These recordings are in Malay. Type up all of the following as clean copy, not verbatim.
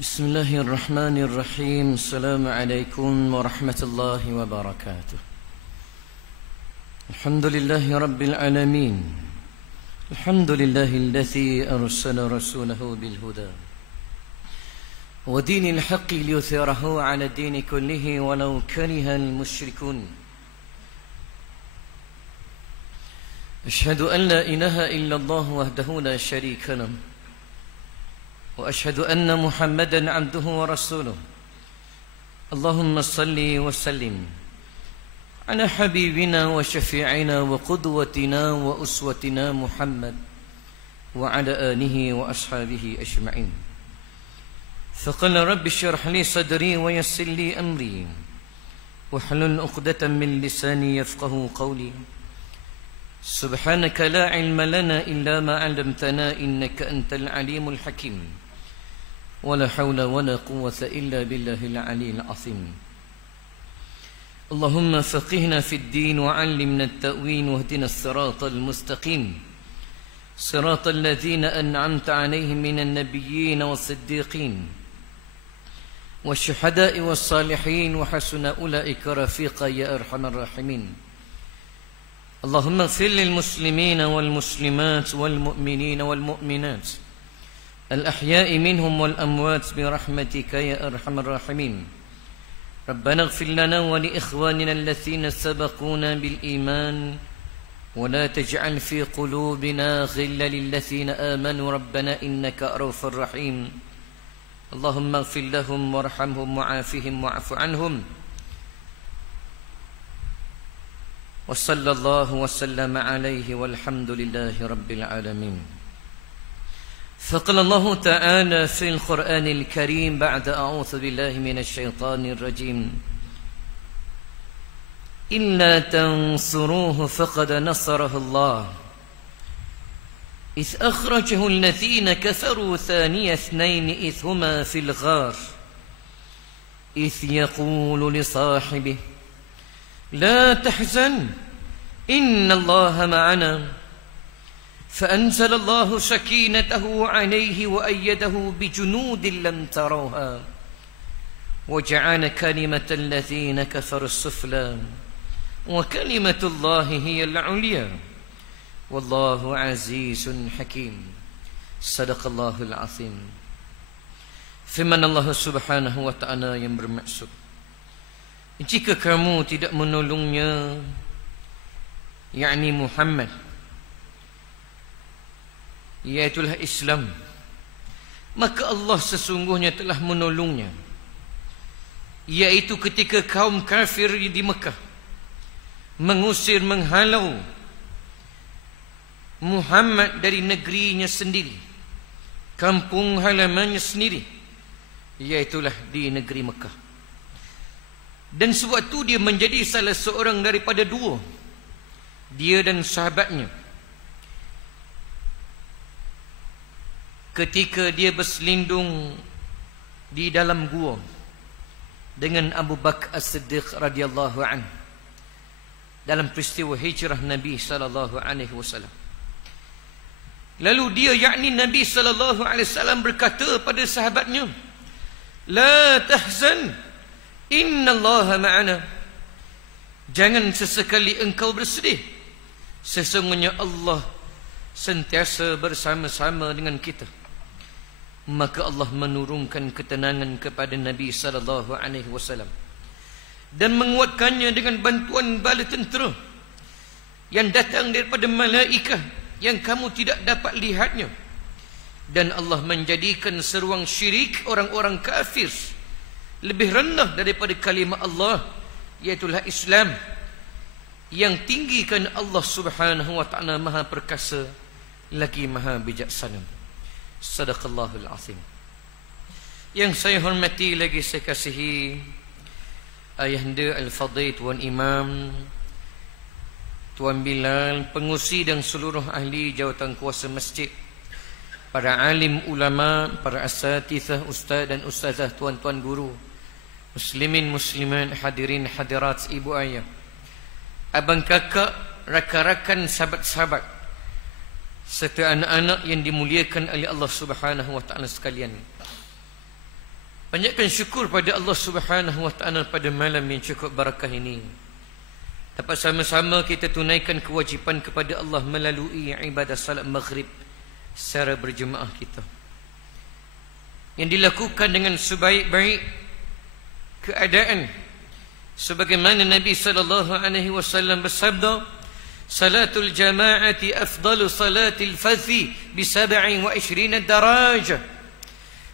بسم الله الرحمن الرحيم. السلام عليكم ورحمة الله وبركاته. الحمد لله رب العالمين. الحمد لله الذي أرسل رسوله بالهدى ودين الحق ليثيره على الدين كله ولو كره المشركون. أشهد أن لا إله إلا الله وحده لا شريك له، وأشهد أن محمدا عبده ورسوله. اللهم صل وسلم على حبيبنا وشفيعنا وقدوتنا وأسوتنا محمد وعلى آله وأصحابه أجمعين. فقال رب اشرح لي صدري ويسر لي أمري واحلل عقدة من لساني يفقه قولي. سبحانك لا علم لنا إلا ما علمتنا إنك أنت العليم الحكيم. ولا حول ولا قوة إلا بالله العلي العظيم. اللهم فقهنا في الدين وعلمنا التأويل واهدنا الصراط المستقيم، صراط الذين أنعمت عليهم من النبيين والصديقين والشهداء والصالحين وحسن أولئك رفيقا يا أرحم الراحمين. اللهم اغفر للمسلمين والمسلمات والمؤمنين والمؤمنات الأحياء منهم والأموات برحمتك يا أرحم الراحمين. ربنا اغفر لنا ولإخواننا الذين سبقونا بالإيمان ولا تجعل في قلوبنا غلا للذين آمنوا ربنا إنك رؤوف رحيم. اللهم اغفر لهم وارحمهم وعافهم واعف عنهم. وصلى الله وسلم عليه والحمد لله رب العالمين. فقال الله تعالى في القرآن الكريم بعد أعوذ بالله من الشيطان الرجيم: إلا تنصروه فقد نصره الله إذ أخرجه الذين كفروا ثاني اثنين إذ هما في الغار إذ يقول لصاحبه لا تحزن إن الله معنا فأنزل الله سكينته عليه وأيده بجنود لم تروها وجعل كلمة الذين كفروا السفلى وكلمة الله هي العليا والله عزيز حكيم. صدق الله العظيم. Firman Allah Subhanahu wa ta'ala yang bermaksud, jika kamu tidak menolongnya, yakni Muhammad, iaitulah Islam, maka Allah sesungguhnya telah menolongnya, iaitu ketika kaum kafir di Mekah mengusir, menghalau Muhammad dari negerinya sendiri, kampung halamannya sendiri, iaitulah di negeri Mekah. Dan sewaktu dia menjadi salah seorang daripada dua, dia dan sahabatnya, ketika dia berselindung di dalam gua dengan Abu Bakar As-Siddiq radhiyallahu anhu dalam peristiwa hijrah Nabi sallallahu alaihi wasallam. Lalu dia, yakni Nabi sallallahu alaihi wasallam, berkata pada sahabatnya, la tahzan innallaha ma'ana, jangan sesekali engkau bersedih, sesungguhnya Allah sentiasa bersama-sama dengan kita. Maka Allah menurunkan ketenangan kepada Nabi sallallahu alaihi wasallam dan menguatkannya dengan bantuan bala tentera yang datang daripada malaikat yang kamu tidak dapat lihatnya. Dan Allah menjadikan seruang syirik orang-orang kafir lebih rendah daripada kalimah Allah, iaitulah Islam, yang tinggikan Allah Subhanahu wa ta'ala maha perkasa lagi maha bijaksana. Sadaqallahul azim. Yang saya hormati lagi saya kasihi Ayahanda Al-Fadhil Tuan Imam, Tuan Bilal, pengusi dan seluruh ahli jawatan kuasa masjid, para alim ulama, para asatizah, ustaz dan ustazah, tuan-tuan guru, muslimin muslimat, hadirin hadirat, ibu ayah, abang kakak, rakan-rakan, sahabat-sahabat, serta anak-anak yang dimuliakan oleh Allah Subhanahu wa ta'ala sekalian. Banyakkan syukur pada Allah Subhanahu wa taala pada malam yang cukup barakah ini. Dapat sama-sama kita tunaikan kewajipan kepada Allah melalui ibadah salat maghrib secara berjemaah kita, yang dilakukan dengan sebaik-baik keadaan, sebagaimana Nabi sallallahu alaihi wasallam bersabda, salatul jama'ati afdalu salatil fadhi bi 27 darajah.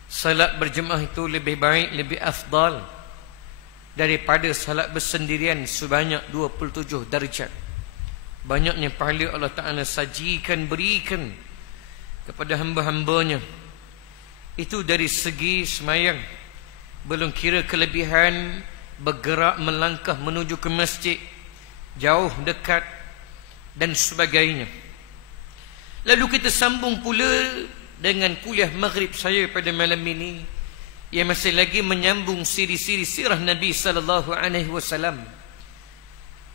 Salat berjemaah itu lebih baik, lebih afdal daripada salat bersendirian sebanyak 27 darjat. Banyaknya pahala Allah Ta'ala sajikan, berikan kepada hamba-hambanya. Itu dari segi semayang, belum kira kelebihan bergerak melangkah menuju ke masjid, jauh, dekat dan sebagainya. Lalu kita sambung pula dengan kuliah maghrib saya pada malam ini, yang masih lagi menyambung siri-siri sirah Nabi sallallahu alaihi wasallam,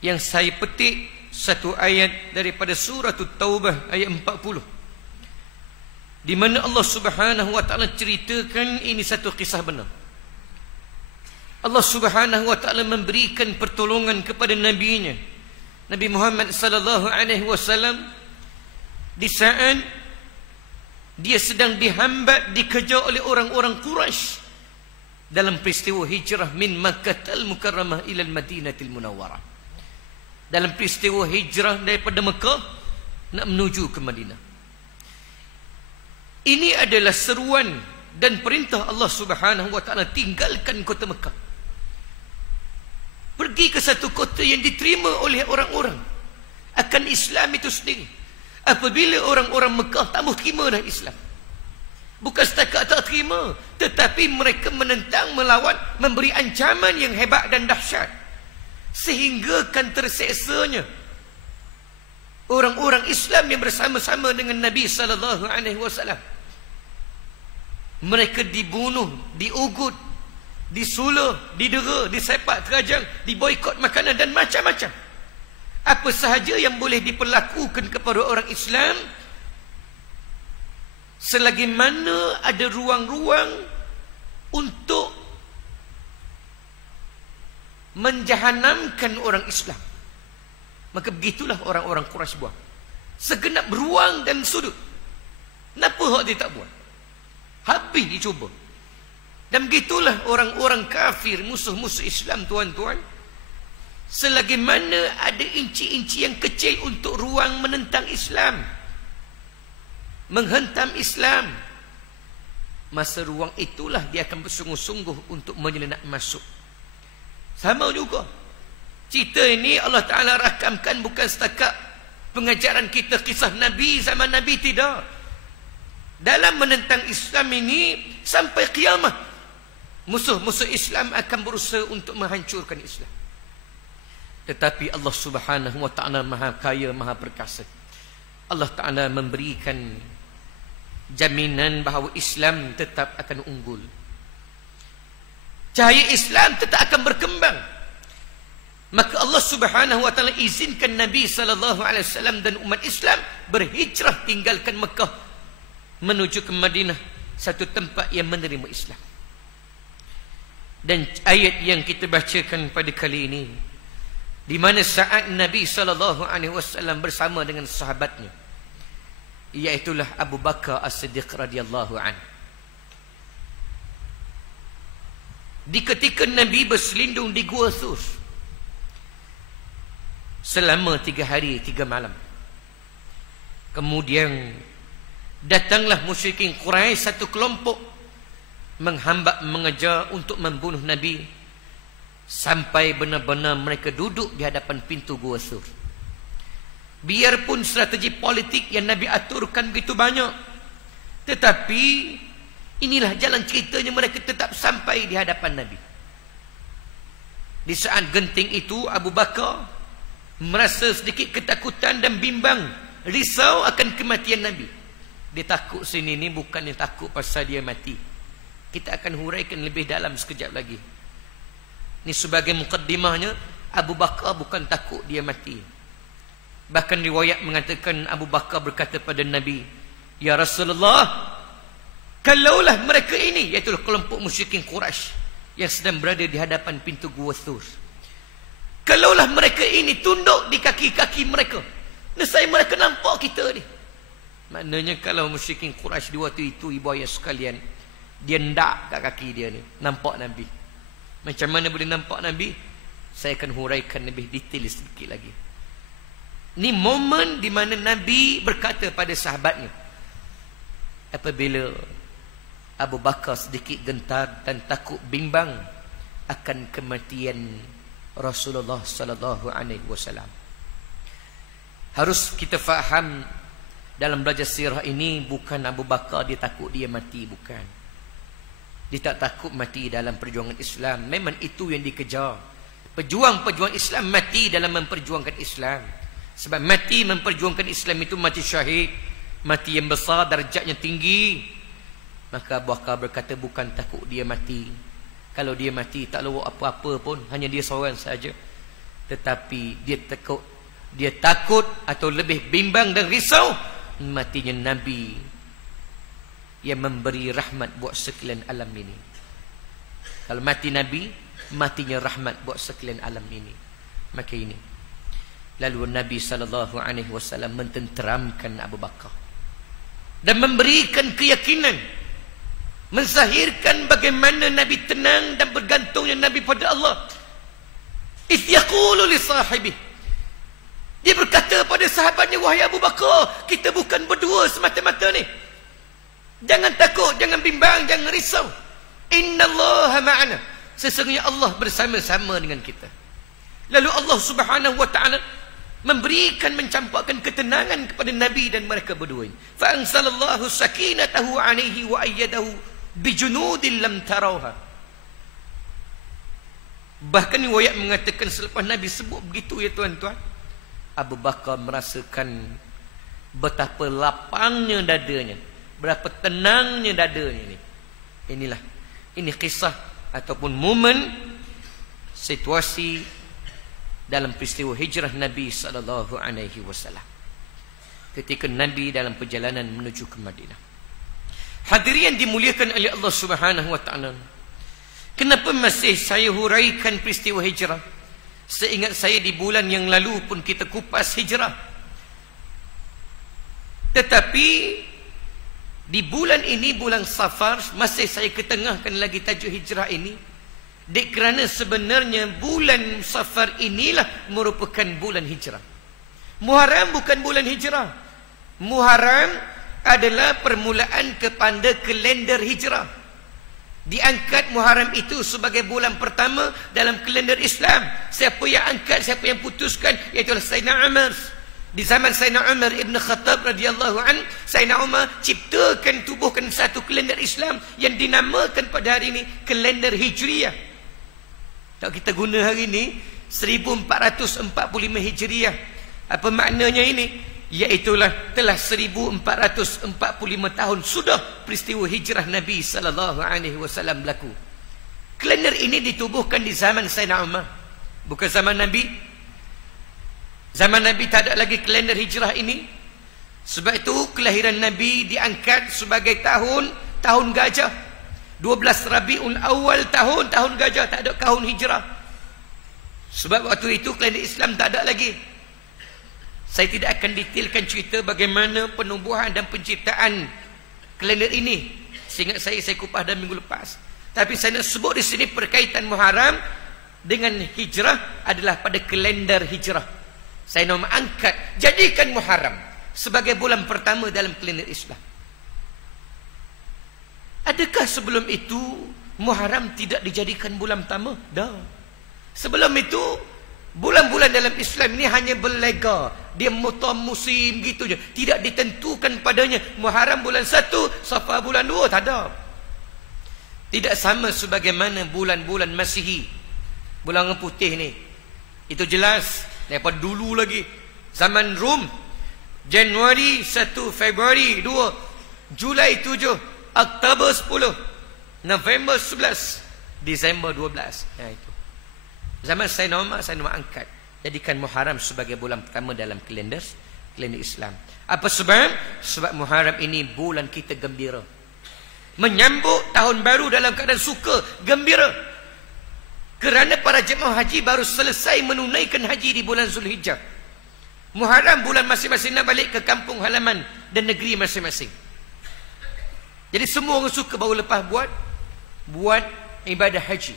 yang saya petik satu ayat daripada surah Taubah ayat 40, di mana Allah Subhanahu wa taala ceritakan ini satu kisah benar. Allah Subhanahu wa taala memberikan pertolongan kepada nabinya Nabi Muhammad sallallahu alaihi wasallam di saat dia sedang dihambat, dikejar oleh orang-orang Quraisy dalam peristiwa hijrah min Makkahal Mukarramah ila Madinatil Munawwarah. Dalam peristiwa hijrah daripada Mekah nak menuju ke Madinah. Ini adalah seruan dan perintah Allah Subhanahu wa taala, tinggalkan kota Mekah, pergi ke satu kota yang diterima oleh orang-orang akan Islam itu sendiri. Apabila orang-orang Mekah tak mahu terima dah Islam, bukan setakat tak terima, tetapi mereka menentang, melawan, memberi ancaman yang hebat dan dahsyat, sehingga kan terseksanya orang-orang Islam yang bersama-sama dengan Nabi sallallahu alaihi wasallam. Mereka dibunuh, diugut, disuluh, didera, disepak terajang, diboikot makanan dan macam-macam. Apa sahaja yang boleh diperlakukan kepada orang Islam, selagi mana ada ruang-ruang untuk menjahanamkan orang Islam, maka begitulah orang-orang Quraisy buat. Segenap ruang dan sudut, kenapa hak dia tak buat? Habis dicuba. Dan begitulah orang-orang kafir, musuh-musuh Islam, tuan-tuan, selagi mana ada inci-inci yang kecil untuk ruang menentang Islam, menghentam Islam, masa ruang itulah dia akan bersungguh-sungguh untuk menyelinap masuk. Sama juga cerita ini Allah Ta'ala rakamkan bukan setakat pengajaran kita kisah Nabi zaman Nabi, tidak. Dalam menentang Islam ini sampai kiamat, musuh-musuh Islam akan berusaha untuk menghancurkan Islam. Tetapi Allah Subhanahu wa taala Maha Kaya, Maha Perkasa. Allah Taala memberikan jaminan bahawa Islam tetap akan unggul. Cahaya Islam tetap akan berkembang. Maka Allah Subhanahu wa taala izinkan Nabi sallallahu alaihi wasallam dan umat Islam berhijrah tinggalkan Mekah menuju ke Madinah, satu tempat yang menerima Islam. Dan ayat yang kita bacakan pada kali ini, di mana saat Nabi sallallahu alaihi wasallam bersama dengan sahabatnya, iaitulah Abu Bakar As-Siddiq radhiyallahu anhu. Di ketika Nabi berselindung di Gua Thur selama 3 hari 3 malam, kemudian datanglah musyrikin Quraisy satu kelompok menghambat, mengejar untuk membunuh Nabi, sampai benar-benar mereka duduk di hadapan pintu Gua Thur. Biarpun strategi politik yang Nabi aturkan begitu banyak, tetapi inilah jalan ceritanya, mereka tetap sampai di hadapan Nabi. Di saat genting itu, Abu Bakar merasa sedikit ketakutan dan bimbang, risau akan kematian Nabi. Dia takut sini ni bukan dia takut pasal dia mati. Kita akan huraikan lebih dalam sekejap lagi. Ini sebagai mukaddimahnya, Abu Bakar bukan takut dia mati. Bahkan riwayat mengatakan Abu Bakar berkata pada Nabi, "Ya Rasulullah, Kalaulah mereka ini, iaitu kelompok musyrikin Quraisy yang sedang berada di hadapan pintu Gua Thur, kalaulah mereka ini tunduk di kaki-kaki mereka, nescaya mereka nampak kita ni. Maknanya kalau musyrikin Quraisy di waktu itu, ibu ayah sekalian, dia ndak kat kaki dia ni, nampak Nabi. Macam mana boleh nampak Nabi? Saya akan huraikan lebih detail sedikit lagi. Ni momen di mana Nabi berkata pada sahabatnya, apabila Abu Bakar sedikit gentar dan takut bimbang akan kematian Rasulullah sallallahu alaihi wasallam. Harus kita faham, dalam belajar sirah ini bukan Abu Bakar dia takut dia mati, bukan. Dia tak takut mati dalam perjuangan Islam. Memang itu yang dikejar. Pejuang-pejuang Islam mati dalam memperjuangkan Islam. Sebab mati memperjuangkan Islam itu mati syahid, mati yang besar, darjatnya tinggi. Maka Abu Bakar berkata bukan takut dia mati. Kalau dia mati tak lawa apa-apa pun, hanya dia seorang saja. Tetapi dia takut atau lebih bimbang dan risau matinya Nabi yang memberi rahmat buat sekalian alam ini. Kalau mati Nabi, matinya rahmat buat sekalian alam ini. Maka ini, lalu Nabi SAW mententeramkan Abu Bakar dan memberikan keyakinan, menzahirkan bagaimana Nabi tenang dan bergantungnya Nabi pada Allah. Idh yaqulu li sahibi, dia berkata pada sahabatnya, wahai Abu Bakar, kita bukan berdua semata-mata ni. Jangan takut, jangan bimbang, jangan risau. Innallaha ma'ana, sesungguhnya Allah bersama-sama dengan kita. Lalu Allah Subhanahu wa ta'ala memberikan, mencampakkan ketenangan kepada Nabi dan mereka berdua ini. Fa anzalallahu sakinatahu alaihi wa ayyadahu bijunudin lam tarawha. Bahkan riwayat mengatakan selepas Nabi sebut begitu, ya tuan-tuan, Abu Bakar merasakan betapa lapangnya dadanya, berapa tenangnya dadanya ini. Ini kisah ataupun momen situasi dalam peristiwa hijrah Nabi sallallahu alaihi wasallam ketika Nabi dalam perjalanan menuju ke Madinah. Hadirin dimuliakan oleh Allah Subhanahu wa taala. Kenapa masih saya huraikan peristiwa hijrah? Seingat saya di bulan yang lalu pun kita kupas hijrah. Tetapi di bulan ini, bulan Safar, masih saya ketengahkan lagi tajuk hijrah ini. Kerana sebenarnya bulan Safar inilah merupakan bulan hijrah. Muharram bukan bulan hijrah. Muharram adalah permulaan kepada kalender hijrah. Diangkat Muharram itu sebagai bulan pertama dalam kalender Islam. Siapa yang angkat, siapa yang putuskan, iaitu Sayyidina Umar. Di zaman Sayyidina Umar Ibn Khattab radhiyallahu an, Sayyidina Umar ciptakan, tubuhkan satu kalender Islam yang dinamakan pada hari ini kalender Hijriyah. Tak kita guna hari ini 1445 Hijriyah. Apa maknanya ini? Iaitulah telah 1445 tahun sudah peristiwa hijrah Nabi sallallahu alaihi wasallam berlaku. Kalender ini ditubuhkan di zaman Sayyidina Umar, bukan zaman Nabi. Zaman Nabi tak ada lagi kalender hijrah ini. Sebab itu kelahiran Nabi diangkat sebagai tahun gajah. 12 Rabiul Awal tahun gajah, tak ada tahun hijrah. Sebab waktu itu kalender Islam tak ada lagi. Saya tidak akan detailkan cerita bagaimana penubuhan dan penciptaan kalender ini. Seingat saya kupas dah minggu lepas. Tapi saya nak sebut di sini perkaitan Muharram dengan hijrah adalah pada kalender hijrah. Saya nak angkat, jadikan Muharram sebagai bulan pertama dalam kalender Islam. Adakah sebelum itu Muharram tidak dijadikan bulan pertama? Dah. Sebelum itu bulan-bulan dalam Islam ini hanya berlega, dia mutam musim gitu je, tidak ditentukan padanya Muharram bulan 1, Safar bulan 2, tak ada. Tidak sama sebagaimana bulan-bulan Masihi, bulan putih ni. Itu jelas daripada dulu lagi. Zaman Rom, Januari 1, Februari 2, Julai 7, Oktober 10, November 11, Disember 12. Itu zaman Sayyidina Umar, angkat, jadikan Muharram sebagai bulan pertama dalam kalender Islam. Apa sebab? Sebab Muharram ini bulan kita gembira. menyambut tahun baru dalam keadaan suka, gembira. Kerana para jemaah haji baru selesai menunaikan haji di bulan Zulhijjah. Muharram bulan masing-masing nak balik ke kampung halaman dan negeri masing-masing. Jadi semua orang suka baru lepas buat ibadah haji.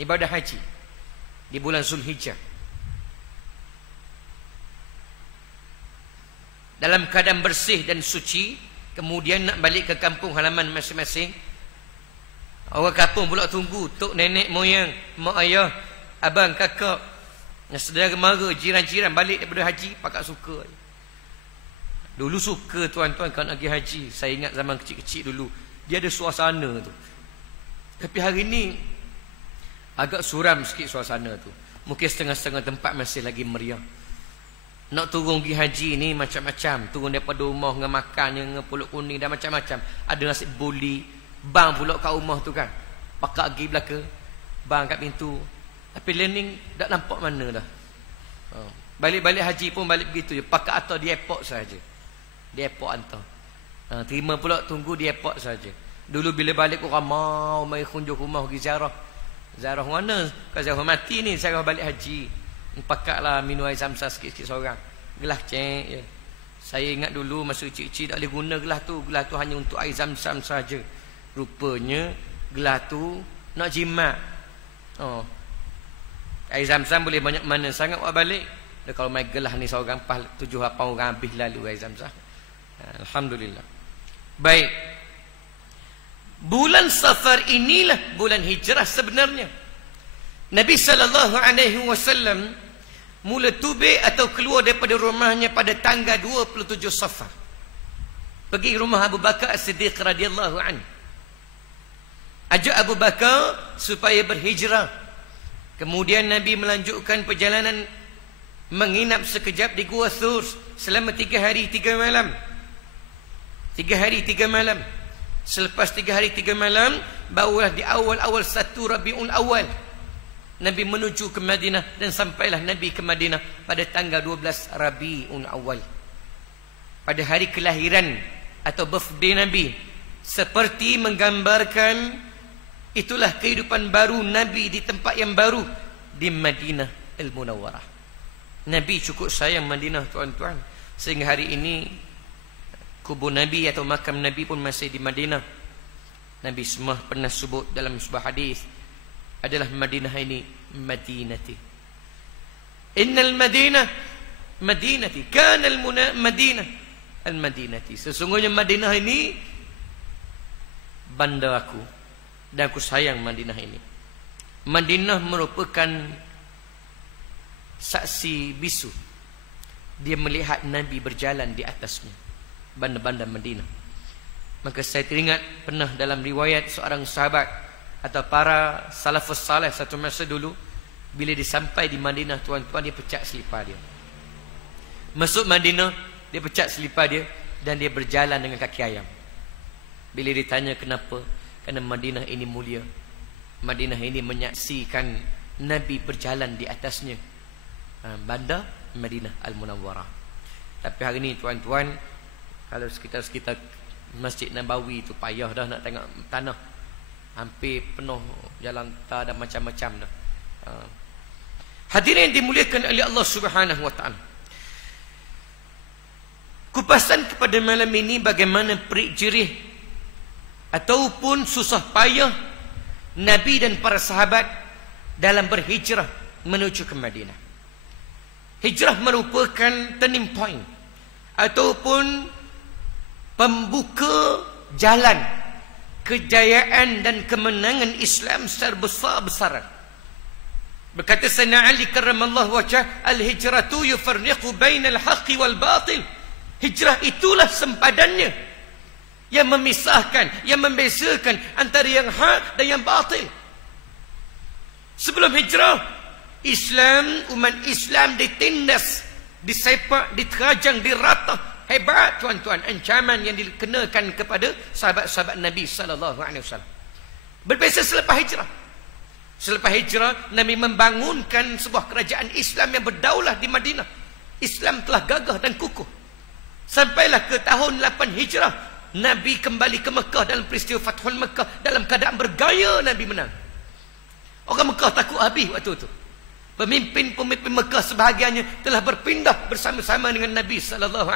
Ibadah haji di bulan Zulhijjah. Dalam keadaan bersih dan suci, kemudian nak balik ke kampung halaman masing-masing. Orang kampung pula tunggu tok nenek moyang, mak ayah, abang kakak, saudara mara, jiran-jiran balik daripada haji, pakak suka. Dulu suka tuan-tuan kalau nak pergi haji. Saya ingat zaman kecil-kecil dulu, dia ada suasana tu. Tapi hari ni agak suram sikit suasana tu. Mungkin setengah-setengah tempat masih lagi meriah. Nak turun pergi haji ni macam-macam. Turun daripada rumah dengan makan, dengan pulut kuning dan macam-macam. Ada nasi buli, bang pula kat rumah tu kan. Pakak pergi belaka, bang kat pintu. Tapi learning tak nampak mana dah. Balik-balik haji pun balik begitu je. Pakak atau di airport saja. Di airport hantar. Terima pula tunggu di airport saja. Dulu bila balik orang mau mai kunjung rumah pergi ziarah. Ziarah mana? Kau ziarah mati ni, ziarah balik haji. Pakaklah minum air Zam-Zam sikit-sikit seorang. Gelas cek je. Saya ingat dulu masa kecil-kecil tak boleh guna gelas tu. Gelas tu hanya untuk air Zam-Zam saja. Rupanya gelas tu nak jimat. Air Zam-Zam boleh banyak mana sangat buat balik. Dan kalau main gelas ni seorang 7-8 orang habis lalu air Zam-Zam. Alhamdulillah. Baik. Bulan Safar inilah bulan hijrah sebenarnya. Nabi SAW mula tubik atau keluar daripada rumahnya pada tanggal 27 Safar. Pergi rumah Abu Bakar As-Siddiq radhiyallahu anhu. Ajak Abu Bakar supaya berhijrah. Kemudian Nabi melanjutkan perjalanan menginap sekejap di Gua Thur selama 3 hari 3 malam. 3 hari 3 malam. Selepas 3 hari 3 malam, barulah di awal-awal 1 Rabiul Awal Nabi menuju ke Madinah, dan sampailah Nabi ke Madinah pada tanggal 12 Rabiul Awal. Pada hari kelahiran atau birthday Nabi, seperti menggambarkan itulah kehidupan baru Nabi di tempat yang baru, di Madinah Al-Munawwarah. Nabi cukup sayang Madinah tuan-tuan, sehingga hari ini kubur Nabi atau makam Nabi pun masih di Madinah. Nabi semua pernah sebut dalam sebuah hadis, adalah Madinah ini Madinati. Innal Madinah Madinati, kana al-Madinah al-Madinati. Sesungguhnya Madinah ini bandar aku, dan aku sayang Madinah ini. Madinah merupakan saksi bisu. Dia melihat Nabi berjalan di atasnya, bandar-bandar Madinah. Maka saya teringat pernah dalam riwayat seorang sahabat atau para salafus salih satu masa dulu, bila dia sampai di Madinah tuan-tuan, dia pecat selipar dia. Masuk Madinah, dia pecat selipar dia dan dia berjalan dengan kaki ayam. Bila ditanya kenapa, kerana Madinah ini mulia. Madinah ini menyaksikan Nabi berjalan di atasnya. Bandar Madinah Al-Munawwarah. Tapi hari ini tuan-tuan, kalau sekitar-sekitar Masjid Nabawi itu payah dah nak tengok tanah. Hampir penuh jalan tar dan macam-macam dah. Hadirin yang dimuliakan oleh Allah Subhanahu wa taala. Kupasan kepada malam ini bagaimana perik jerih ataupun susah payah Nabi dan para sahabat dalam berhijrah menuju ke Madinah. Hijrah merupakan turning point ataupun pembuka jalan kejayaan dan kemenangan Islam secara besar-besaran. Berkata Sayyidina Ali karramallahu wajhah, al-hijratu yufarriqu bainal haqqi wal batil. Hijrah itulah sempadannya yang memisahkan, yang membezakan antara yang hak dan yang batil. Sebelum hijrah, umat Islam ditindas, disepak, diterajang, diratah. Hebat tuan-tuan ancaman yang dikenakan kepada sahabat-sahabat Nabi sallallahu alaihi wasallam. Berbeza selepas hijrah. Selepas hijrah, Nabi membangunkan sebuah kerajaan Islam yang berdaulah di Madinah. Islam telah gagah dan kukuh. Sampailah ke tahun 8 hijrah, Nabi kembali ke Mekah dalam peristiwa Fathul Mekah. Dalam keadaan bergaya Nabi menang. Orang Mekah takut habis waktu itu. Pemimpin-pemimpin Mekah sebahagiannya telah berpindah bersama-sama dengan Nabi SAW.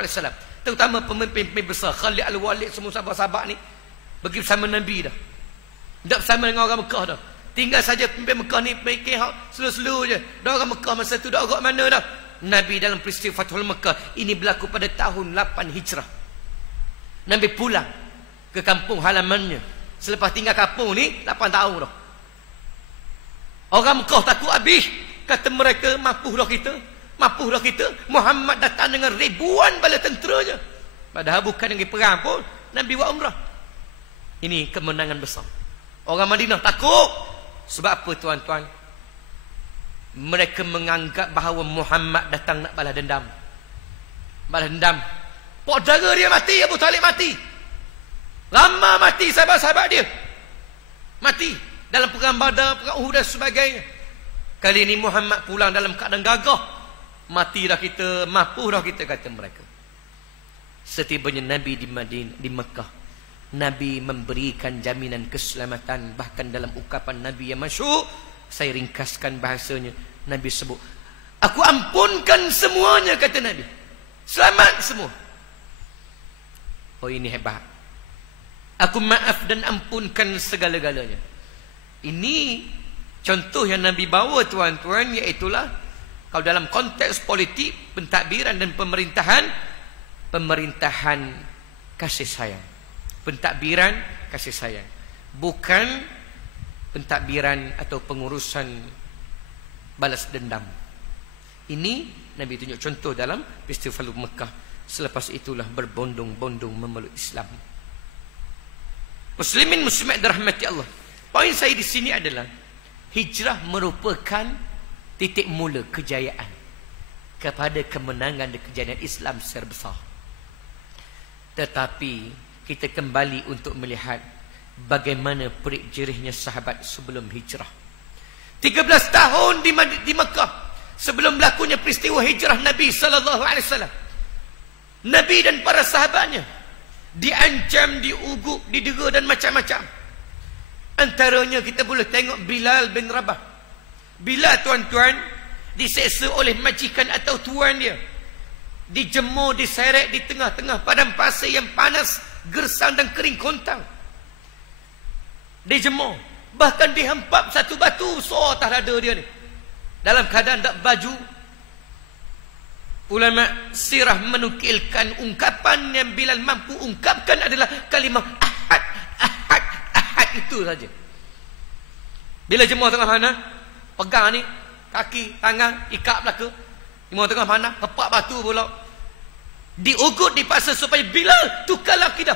Terutama pemimpin-pemimpin besar. Khalid Al-Walid, semua sahabat-sahabat ni pergi bersama Nabi dah. Tak bersama dengan orang Mekah dah. Tinggal saja pemimpin Mekah ni fikir slow-slow je. Dah orang Mekah masa tu dah agak mana dah. Nabi dalam peristiwa Fathul Mekah ini berlaku pada tahun 8 Hijrah. Nabi pulang ke kampung halamannya. Selepas tinggal kampung ni 8 tahun dah. Orang Mekah takut habis. Kata mereka, mampu dah kita. Mampu dah kita. Muhammad datang dengan ribuan bala tenteranya. Padahal bukan yang perang pun. Nabi buat umrah. Ini kemenangan besar. Orang Madinah takut. Sebab apa tuan-tuan? Mereka menganggap bahawa Muhammad datang nak balas dendam. Balas dendam. Pak dara dia mati, Abu Talib mati. Lama mati sahabat-sahabat dia. Mati. Dalam perang Badar, perang Uhud dan sebagainya. Kali ini Muhammad pulang dalam keadaan gagah. Mati dah kita, mampu dah kita, kata mereka. Setibanya Nabi di Mekah, Nabi memberikan jaminan keselamatan. Bahkan dalam ucapan Nabi yang masyhur, saya ringkaskan bahasanya, Nabi sebut, aku ampunkan semuanya, kata Nabi. Selamat semua. Oh, ini hebat. Aku maaf dan ampunkan segala-galanya. Ini contoh yang Nabi bawa tuan-tuan, iaitulah kalau dalam konteks politik, pentadbiran dan pemerintahan kasih sayang. Pentadbiran kasih sayang. Bukan pentadbiran atau pengurusan balas dendam. Ini Nabi tunjuk contoh dalam peristiwa Fathul Mekah. Selepas itulah berbondong-bondong memeluk Islam. Muslimin muslimat dirahmati Allah. Poin saya di sini adalah hijrah merupakan titik mula kejayaan kepada kemenangan dan kejayaan Islam secara besar. Tetapi kita kembali untuk melihat bagaimana perik jerihnya sahabat sebelum hijrah. 13 tahun di Mekah sebelum berlakunya peristiwa hijrah Nabi SAW. Nabi dan para sahabatnya diancam, diugup, didera dan macam-macam. Antaranya kita boleh tengok Bilal bin Rabah. Bilal tuan-tuan diseksa oleh majikan atau tuan dia. Dijemur, diseret di tengah-tengah padang pasir yang panas, gersang dan kering kontang. Dijemur. Bahkan dihempap satu batu besar atas dada dia ni. Dalam keadaan tak baju. Ulama sirah menukilkan ungkapan yang Bilal mampu ungkapkan adalah kalimah ahad, ahad, ahad, itu saja. Bila jemur tengah mana, pegang ni, kaki, tangan, ikat belaka. Jemur tengah mana, kepak batu pula. Diugut, dipaksa supaya Bilal tukar akidah.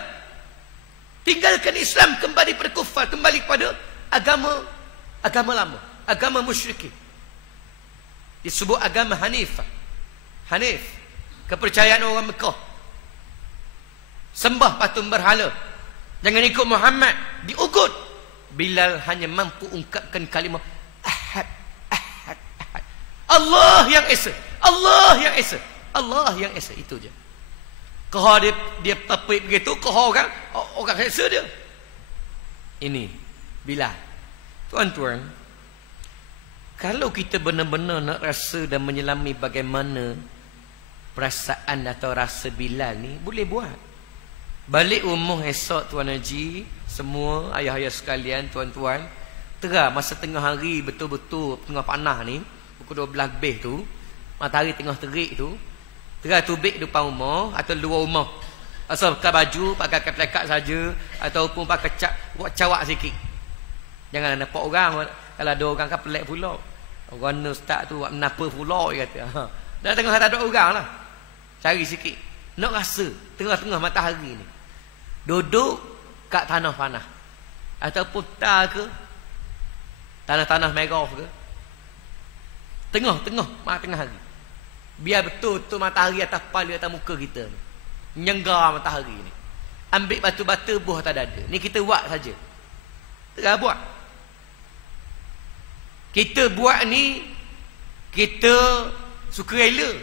Tinggalkan Islam, kembali pada kufar, kembali kepada agama lama, agama musyrikin. Disebut agama Hanifah. Hanif, kepercayaan orang Mekah. Sembah patung berhala. Jangan ikut Muhammad. Diugut. Bilal hanya mampu ungkapkan kalimah ahad, ahad, ahad. Allah yang esa. Allah yang esa. Allah yang esa. Itu je. Kalau dia tapik begitu, kalau orang esa dia. Ini Bilal. Tuan-tuan, kalau kita benar-benar nak rasa dan menyelami bagaimana perasaan atau rasa Bilal ni, boleh buat. Balik umur esok Tuan Haji, semua ayah-ayah sekalian, tuan-tuan, terang masa tengah hari betul-betul tengah panas ni, pukul 12 lebih tu, matahari tengah terik tu, terang tubik depan rumah atau luar rumah. Asal pakai baju, pakai plekat saja, ataupun pakai buat cawak sikit. Jangan nampak orang. Kalau ada orang kan pelik pula. Orang ustaz tu buat menapa pula, dia kata. Dah tengah tak ada orang lah. Cari sikit. Nak rasa tengah-tengah matahari ni. Duduk kat tanah panah. Ataupun tar ke. Tanah-tanah merah ke. Tengah-tengah hari. Biar betul-betul matahari atas kepala, atas muka kita ni. Nyenggar matahari ni. Ambil batu-batu buah atas dada. Ni kita buat saja. Tengah buat. Kita buat ni, kita suka rela.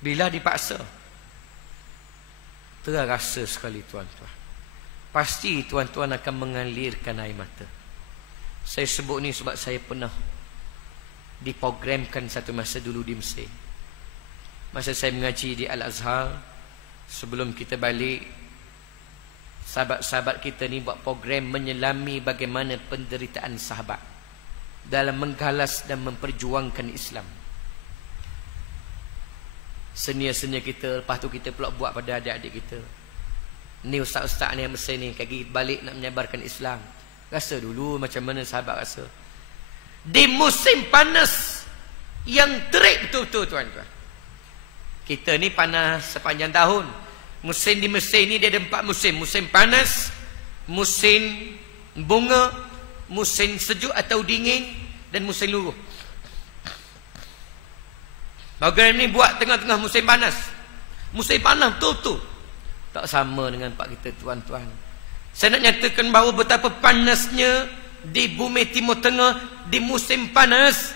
Bila dipaksa. Terasa sekali tuan-tuan. Pasti tuan-tuan akan mengalirkan air mata. Saya sebut ni sebab saya pernah diprogramkan satu masa dulu di Mesir. Masa saya mengaji di Al-Azhar, sebelum kita balik, sahabat-sahabat kita ni buat program menyelami bagaimana penderitaan sahabat dalam menggalas dan memperjuangkan Islam. Senior-senior kita, lepas tu kita pula buat pada adik-adik kita. Ni ustaz-ustaz ni yang Mesir ni, kaki balik nak menyebarkan Islam. Rasa dulu macam mana sahabat rasa. Di musim panas yang terik betul-betul tuan-tuan. Kita ni panas sepanjang tahun. Musim di Mesir ni dia ada 4 musim. Musim panas, musim bunga, musim sejuk atau dingin, dan musim luruh. Program ni buat tengah-tengah musim panas. Musim panas betul-betul. Tak sama dengan pak kita tuan-tuan. Saya nak nyatakan bahawa betapa panasnya di bumi Timur Tengah di musim panas.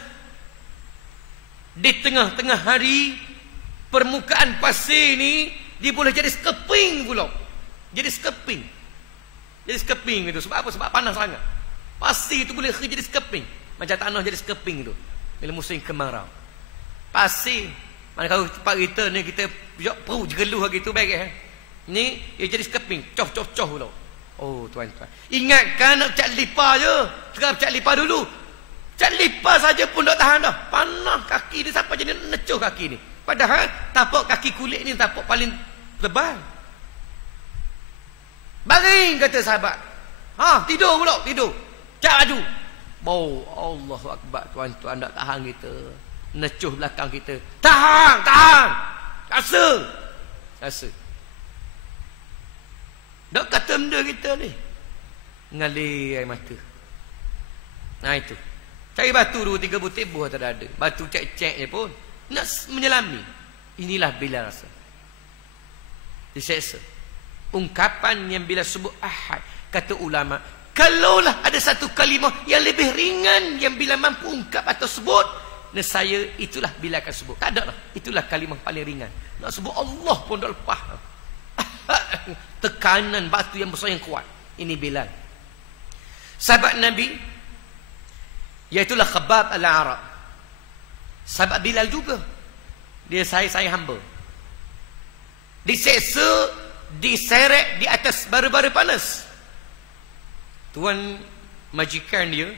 Di tengah-tengah hari, permukaan pasir ni dia boleh jadi sekeping pula. Jadi sekeping. Jadi sekeping itu. Sebab apa? Sebab panas sangat. Pasir itu boleh jadi sekeping. Macam tanah jadi sekeping itu bila musim kemarau. Pasir. Mana kalau tempat kita ni kita perut jegeluh gitu baik ni dia jadi sekeping. Coh pula. Oh tuan-tuan. Ingatkan nak cat lipa je. Sekarang cat lipa dulu. Cat lipa saja pun tak tahan dah. Panas kaki dia sampai jadi necuh kaki ni. Padahal tapak kaki kulit ni tapak paling tebal. Baring kata sahabat. Tidur pula, tidur. Cat laju. Oh Allahu Akbar tuan-tuan, tak tahan kita. Necuh belakang kita. Tahan. Rasa. Dok kata benda kita ni. Ngalir air mata. Nah itu. Cari batu 2-3 butir buah tak ada. Batu cek-cek je pun nak menyelami. Inilah bila rasa diseksa. Ungkapan yang bila sebut ahad, kata ulama, kalaulah ada satu kalimah yang lebih ringan yang bila mampu ungkap atau sebut, nescaya itulah bila akan sebut. Tak ada lah. Itulah kalimah paling ringan. Nak sebut Allah pun dah lepas. Tekanan batu yang besar yang kuat. Ini Bilal. Sahabat Nabi, iaitulah Khabbab al-Arab. Sahabat Bilal juga. Dia saya hamba. Diseksa, diseret di atas bara-bara panas. Tuan majikan dia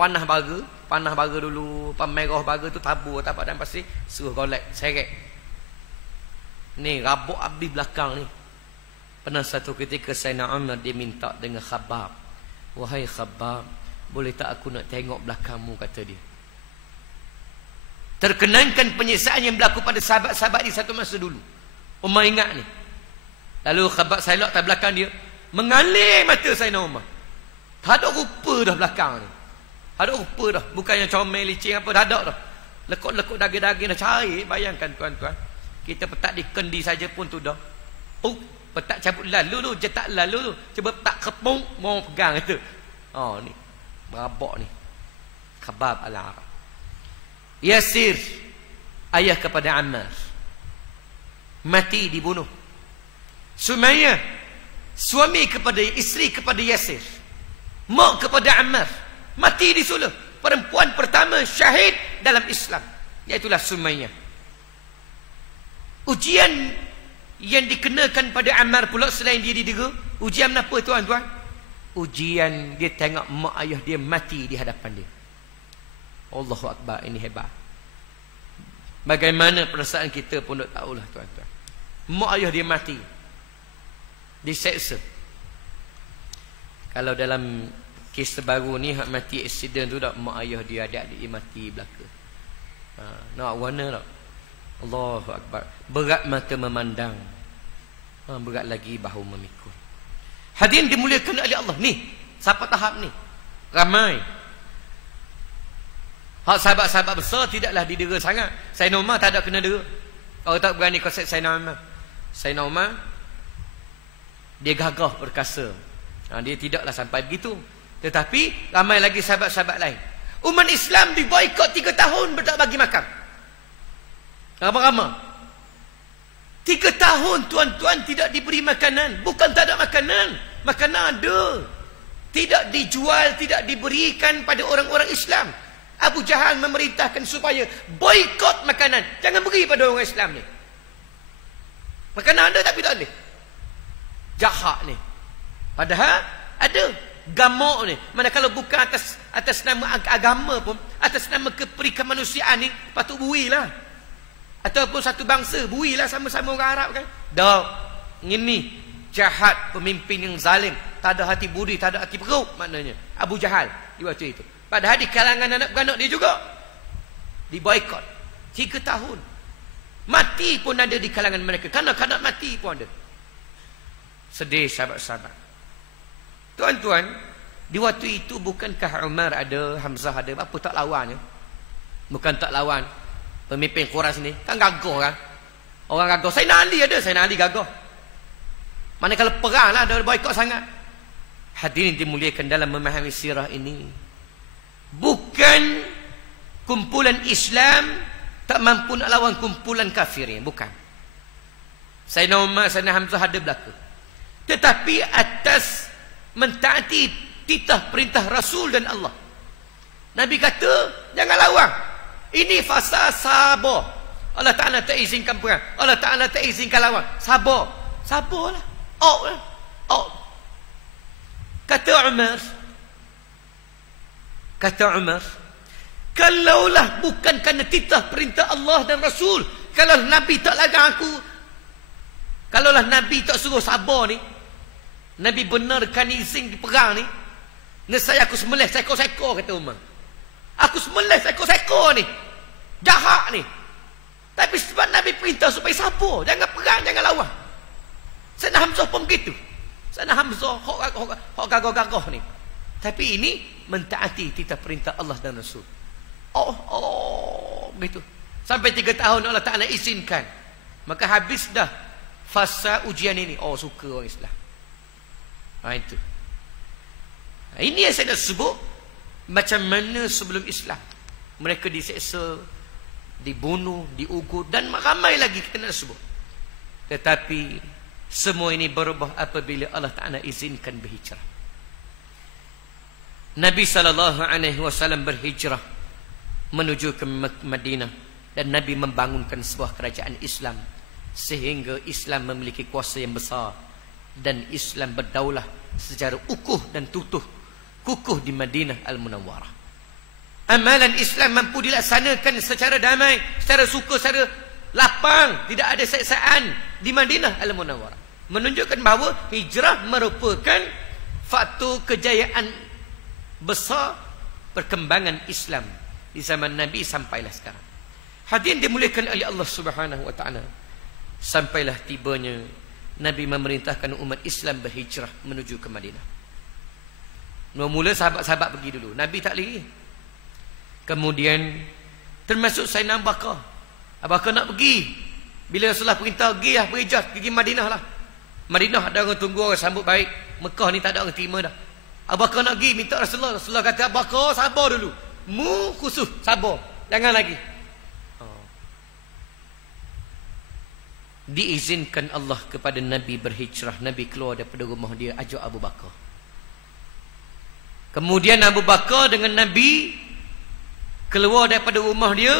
panah bara dulu, pamerah bara tu tabur tapak dan pasir, suruh golek, seret. Ni rabuk abdi belakang ni. Pernah satu ketika Sayyidina Umar dia minta dengan Khabbab, wahai Khabbab, boleh tak aku nak tengok belakangmu, kata dia. Terkenangkan penyiksaan yang berlaku pada sahabat-sahabat di satu masa dulu. Umar ingat ni. Lalu Khabbab selok tak belakang dia, mengalir mata Sayyidina Umar. Tak ada rupa dah belakang ni. Tak ada rupa dah. Bukannya comel, licin apa, tak ada dah. Lekuk-lekuk daging-daging dah cari. Bayangkan tuan-tuan. Kita petak di kendi saja pun tu dah. Petak cabut lalu tu, jetak lalu tu. Cuba petak kepung, mau pegang itu. Ni. Berabak ni. Khabbab al-Arab. Yasir, ayah kepada Ammar, mati dibunuh. Sumayyah, isteri kepada Yasir, mak kepada Ammar, mati disulah. Perempuan pertama syahid dalam Islam, iaitulah Sumayyah. Ujian yang dikenakan pada Ammar pula selain dia didera, ujian apa tuan-tuan? Ujian dia tengok mak ayah dia mati di hadapan dia. Allahu Akbar, ini hebat. Bagaimana perasaan kita pun tak tahulah tuan-tuan. Mak ayah dia mati, diseksa. Kalau dalam kes terbaru ni, hak mati aksiden tu tak, mak ayah dia, adik-adik dia mati belaka. Nak warna tak? Allahu Akbar. Berat mata memandang, berat lagi bahu memikul. Hadirin dimuliakan oleh Allah. Ni siapa tahap ni? Ramai. Hak sahabat-sahabat besar tidaklah didera sangat. Sayyidina Umar tak ada kena dera. Kalau tak berani konsep Sayyidina Umar. Sayyidina Umar dia gagah perkasa. Dia tidaklah sampai begitu. Tetapi ramai lagi sahabat-sahabat lain. Umat Islam diboikot 3 tahun tak bagi makan. Ramai-ramai. 3 tahun tuan-tuan tidak diberi makanan. Bukan tak ada makanan. Makanan ada. Tidak dijual, tidak diberikan pada orang-orang Islam. Abu Jahal memerintahkan supaya boikot makanan. Jangan beri pada orang Islam ni. Makanan ada tapi tak boleh. Jahat ni. Padahal ada gamuk ni. Mana kalau bukan atas nama agama pun, atas nama keperikamanusiaan ni, patut builah. Ataupun satu bangsa, builah sama-sama orang Arab kan. Dah, ini jahat, pemimpin yang zalim, tak ada hati budi, tak ada hati perut maknanya. Abu Jahal di waktu itu. Padahal di kalangan anak beranak dia juga diboikot 3 tahun. Mati pun ada di kalangan mereka. Kanak-kanak mati pun ada. Sedih sahabat-sahabat. Tuan-tuan, di waktu itu bukankah Umar ada, Hamzah ada, apa tak lawan ya? Bukan tak lawan. Pemimpin Quraisy ni kan gagah kan. Orang gagah. Sayyidina Ali ada, Sayyidina Ali gagah. Mana kalau perang lah, ada boikot sangat. Hadirin dimuliakan dalam memahami sirah ini. Bukan kumpulan Islam tak mampu nak lawan kumpulan kafirin, bukan. Sayyidina Umar, Sayyidina Hamzah ada berlaku. Tetapi atas mentaati titah perintah Rasul dan Allah. Nabi kata, jangan lawan. Ini fasa sabar. Allah Ta'ala tak izinkan perang. Allah Ta'ala tak izinkan lawan. Sabar. Sabarlah. Lah. Kata Umar, kalaulah bukan kerana titah perintah Allah dan Rasul, kalau Nabi tak larang aku, kalaulah Nabi tak suruh sabar ni, Nabi benarkan izin di perang ni, nescaya aku sembelih seekor-seekor, kata Umar. Aku sembelih seekor-seekor ni. Jahat ni. Tapi sebab Nabi perintah supaya sabar, jangan perang, jangan lawan. Sayyidina Hamzah pun begitu. Sayyidina Hamzah hok gagah-gagah ni. Tapi ini mentaati titah perintah Allah dan Rasul. Begitu. Sampai 3 tahun Allah Ta'ala izinkan. Maka habis dah fasa ujian ini. Suka orang Islam. Itu. Ini yang saya nak sebut. Macam mana sebelum Islam mereka diseksa, dibunuh, diugut, dan ramai lagi kita nak sebut. Tetapi semua ini berubah apabila Allah Ta'ala izinkan berhijrah. Nabi SAW berhijrah menuju ke Madinah, dan Nabi membangunkan sebuah kerajaan Islam sehingga Islam memiliki kuasa yang besar, dan Islam berdaulah secara ukuh dan kukuh di Madinah Al-Munawwarah. Amalan Islam mampu dilaksanakan secara damai, secara suka, secara lapang, tidak ada seksaan di Madinah Al-Munawwarah. Menunjukkan bahawa hijrah merupakan faktor kejayaan besar perkembangan Islam di zaman Nabi sampailah sekarang. Hadirin dimuliakan oleh Allah Subhanahu wa taala. Sampailah tibanya Nabi memerintahkan umat Islam berhijrah menuju ke Madinah. Mula sahabat-sahabat pergi dulu. Nabi tak lagi. Kemudian termasuk Sayyidina Abu Bakar. Abu Bakar nak pergi. Bila Rasulullah perintah pergi Madinah lah. Madinah ada orang tunggu, orang sambut baik. Mekah ni tak ada orang terima dah. Abu Bakar nak pergi minta Rasulullah. Rasulullah kata, Abu Bakar sabar dulu. Mu khusus sabar. Jangan lagi. Diizinkan Allah kepada Nabi berhijrah. Nabi keluar daripada rumah dia, ajak Abu Bakar. Kemudian Abu Bakar dengan Nabi keluar daripada rumah dia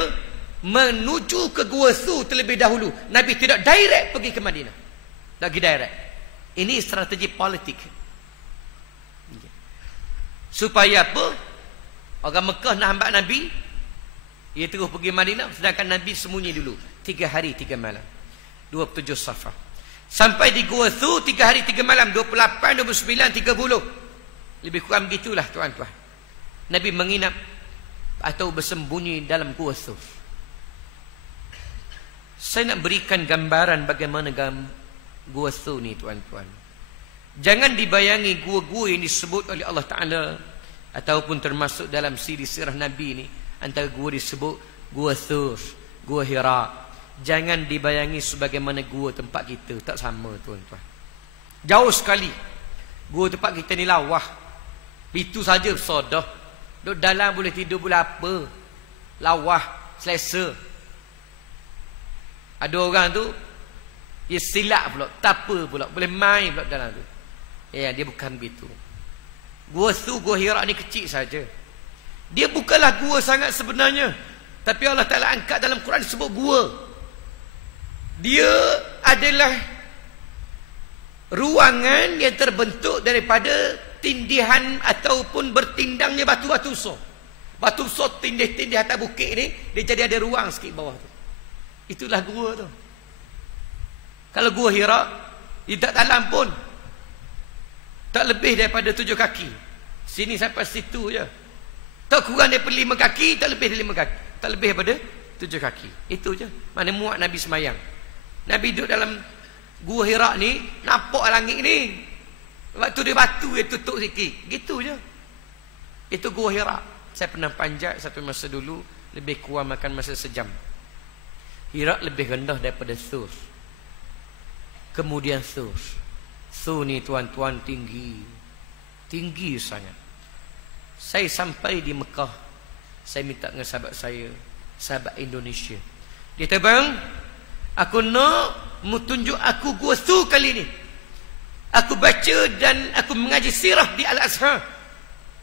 menuju ke Gua Thu terlebih dahulu. Nabi tidak direct pergi ke Madinah. Lagi direct. Ini strategi politik. Supaya apa? Orang Mekah nak hambat Nabi, ia terus pergi Madinah, sedangkan Nabi sembunyi dulu 3 hari 3 malam. 27 Safar. Sampai di Gua Thu 3 hari 3 malam, 28, 29, 30. Lebih kurang begitulah tuan-tuan. Nabi menginap atau bersembunyi dalam Gua Thu. Saya nak berikan gambaran bagaimana Gua Thu ni tuan-tuan. Jangan dibayangi gua-gua yang disebut oleh Allah Ta'ala ataupun termasuk dalam sirah Nabi ni. Antara gua disebut Gua Thu, Gua Hira. Jangan dibayangi sebagaimana gua tempat kita. Tak sama tuan-tuan. Jauh sekali. Gua tempat kita ni lawah. Itu saja sodah. Duduk dalam boleh tidur, boleh apa. Lawah, selesa. Ada orang tu Dia silap pula, tapa pula, boleh main pula dalam tu. Ya, dia bukan begitu. Gua Thu, Gua Hira ni kecil saja. Dia bukanlah gua sangat sebenarnya. Tapi Allah Ta'ala angkat dalam Quran sebut gua. Dia adalah ruangan yang terbentuk daripada tindihan ataupun bertindangnya batu-batu besar. Batu besar tindih-tindih atas bukit ni, dia jadi ada ruang sikit bawah tu. Itulah gua tu. Kalau Gua Hira, dia tak dalam pun. Tak lebih daripada 7 kaki. Sini sampai situ je. Tak kurang daripada 5 kaki, tak lebih dari 5 kaki. Tak lebih daripada 7 kaki. Itu je. Mana muat Nabi semayang. Nabi duduk dalam Gua Hira ni, nampak langit ni. Waktu dia batu, dia tutup sikit. Gitu je. Itu Gua Hira. Saya pernah panjat satu masa dulu, lebih kurang makan masa sejam. Hira lebih rendah daripada Thur. Kemudian Thur. Thur ni tuan-tuan tinggi. Tinggi sangat. Saya sampai di Mekah. Saya minta dengan sahabat saya, sahabat Indonesia. Dia kata, bang, aku nak mu tunjuk aku Gua Thu kali ni. Aku baca dan aku mengaji sirah di Al-Azhar.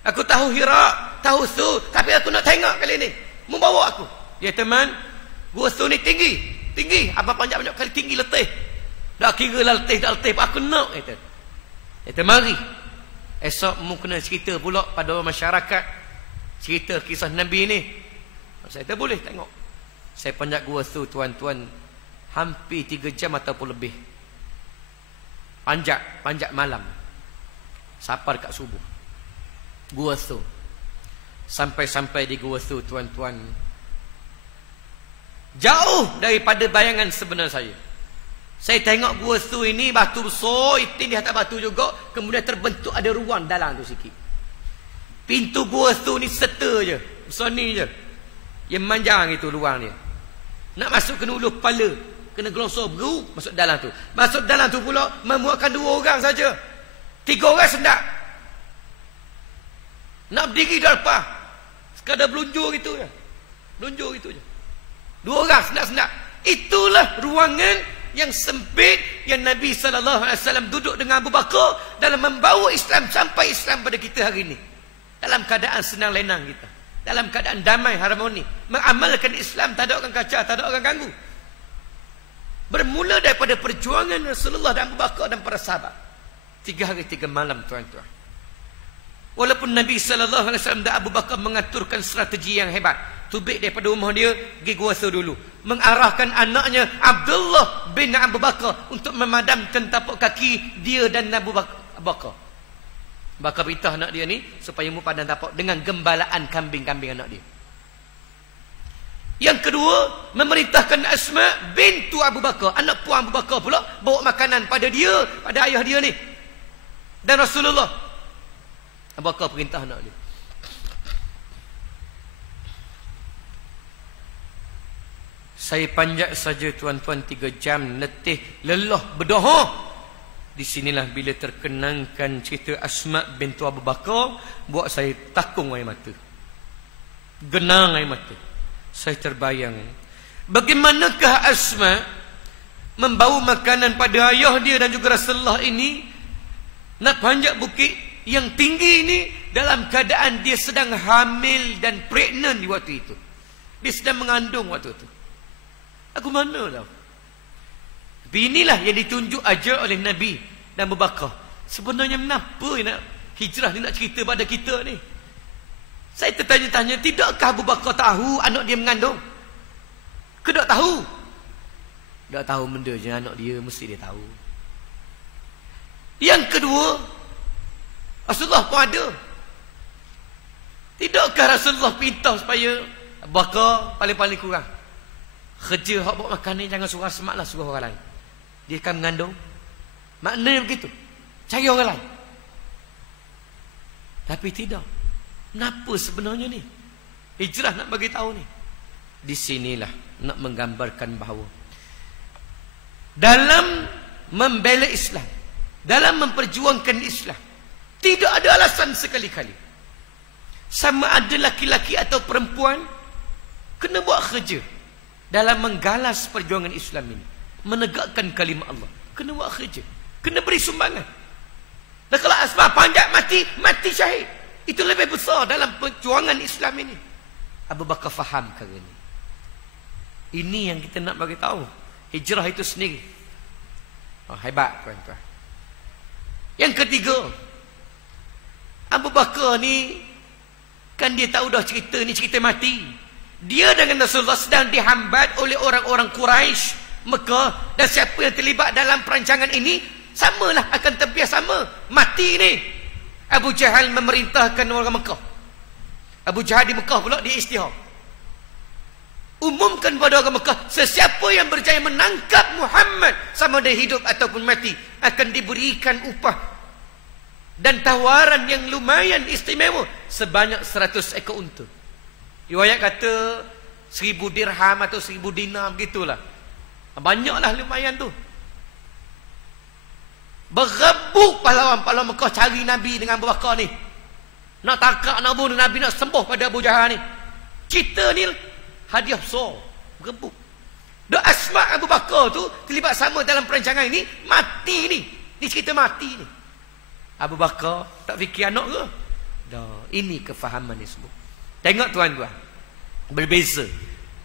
Aku tahu Hira, tahu Thu, tapi aku nak tengok kali ni. Mu bawa aku. Dia teman, Gua Thu ni tinggi. Tinggi. Apa banyak-banyak kali tinggi letih. Dah kira lah letih, dah letih. Aku nak. Dia kata, mari. Esok mu kena cerita pula pada masyarakat. Cerita kisah Nabi ni. Saya kata, boleh tengok. Saya panjat Gua Thu, tuan-tuan. Hampir 3 jam ataupun lebih. Panjat malam. Sampai dekat subuh. Gua Thu. Sampai-sampai di Gua Thu, tuan-tuan. Jauh daripada bayangan sebenar saya. Saya tengok Gua Thu ini batu besar, itin di atas batu juga, kemudian terbentuk ada ruang dalam tu sikit. Pintu Gua Thu ni serta je, besar ni je. Yang manjang itu ruang dia. Nak masuk kena uluh kepala, kena gelosor beruk masuk dalam tu. Masuk dalam tu pula memuatkan 2 orang saja. 3 orang sendak. Nak berdiri dah lepas. Sekadar belunjur gitu je. Belunjur gitu je. 2 orang sendak-sendak. Itulah ruangan yang sempit yang Nabi SAW duduk dengan Abu Bakar dalam membawa Islam sampai Islam pada kita hari ini. Dalam keadaan senang lenang kita. Dalam keadaan damai, harmoni. Mengamalkan Islam, tak ada orang kacau, tak ada orang ganggu. Bermula daripada perjuangan Rasulullah dan Abu Bakar dan para sahabat. 3 hari 3 malam, tuan-tuan. Walaupun Nabi SAW dan Abu Bakar mengaturkan strategi yang hebat. Tubik daripada rumah dia, pergi Gua Thu dulu. Mengarahkan anaknya Abdullah bin Abu Bakar untuk memadamkan tapak kaki dia dan Abu Bakar. Bakar beritahu anak dia ni supaya mu padam tapak dengan gembalaan kambing-kambing anak dia. Yang kedua, memerintahkan Asma bintu Abu Bakar, anak puan Abu Bakar pula, bawa makanan pada dia, pada ayah dia ni. Dan Rasulullah. Abu Bakar perintah anak dia. Saya panjat saja, tuan-tuan, 3 jam letih, lelah, berdoa. Di sinilah bila terkenangkan cerita Asma bintu Abu Bakar, buat saya takung air mata. Genang air mata. Saya terbayang, bagaimanakah Asma membawa makanan pada ayah dia dan juga Rasulullah ini, nak panjat bukit yang tinggi ini dalam keadaan dia sedang hamil dan pregnant di waktu itu. Dia sedang mengandung waktu itu. Aku mana tahu. Tapi inilah yang ditunjuk ajar oleh Nabi dan Abu Bakar. Sebenarnya kenapa nak hijrah ni nak cerita pada kita ni? Saya tertanya-tanya, tidakkah Abu Bakar tahu anak dia mengandung? Ke tak tahu? Tak tahu benda je anak dia, mesti dia tahu. Yang kedua, Rasulullah pun ada. Tidakkah Rasulullah pinta supaya Abu Bakar paling-paling kurang kerja hak bawa makan ni jangan suruh Asma lah, suruh orang lain. Dia akan mengandung. Maknanya begitu. Cari orang lain. Tapi tidak. Kenapa sebenarnya ni? Hijrah nak bagi tahu ni. Di sinilah nak menggambarkan bahawa dalam membela Islam, dalam memperjuangkan Islam, tidak ada alasan sekali-kali. Sama ada laki-laki atau perempuan kena buat kerja dalam menggalas perjuangan Islam ini. menegakkan kalimah Allah. Kena buat kerja. Kena beri sumbangan. Dan kalau asbab panjat mati syahid. Itu lebih besar dalam perjuangan Islam ini. Abu Bakar faham kali ini. Ini yang kita nak bagi tahu. Hijrah itu sendiri. Oh, hebat tuan-tuan. Yang ketiga, Abu Bakar ni kan dia tahu dah cerita ni cerita mati. Dia dengan Rasulullah sedang dihambat oleh orang-orang Quraisy Mekah, dan siapa yang terlibat dalam perancangan ini samalah akan terbias sama mati ni. Abu Jahal memerintahkan orang Mekah. Abu Jahal di Mekah pula dia istihar. Umumkan pada orang Mekah, sesiapa yang berjaya menangkap Muhammad sama dia hidup ataupun mati akan diberikan upah dan tawaran yang lumayan istimewa sebanyak 100 ekor unta. Riwayat kata 1000 dirham atau 1000 dinar begitulah. Banyaklah lumayan tu. Berebut pahlawan-pahlawan Mekah cari Nabi dengan Abu Bakar ni. Nak tangkap, nak bunuh Nabi, nak sembuh pada Abu Jahal ni. Kita ni hadiah besar. Berebut. Dan Asma Abu Bakar tu terlibat sama dalam perancangan ini. Mati ni. Ni cerita mati ni. Abu Bakar tak fikir anak ke? Dah, ini kefahaman ni semua. Tengok tuan-tuan. Berbeza.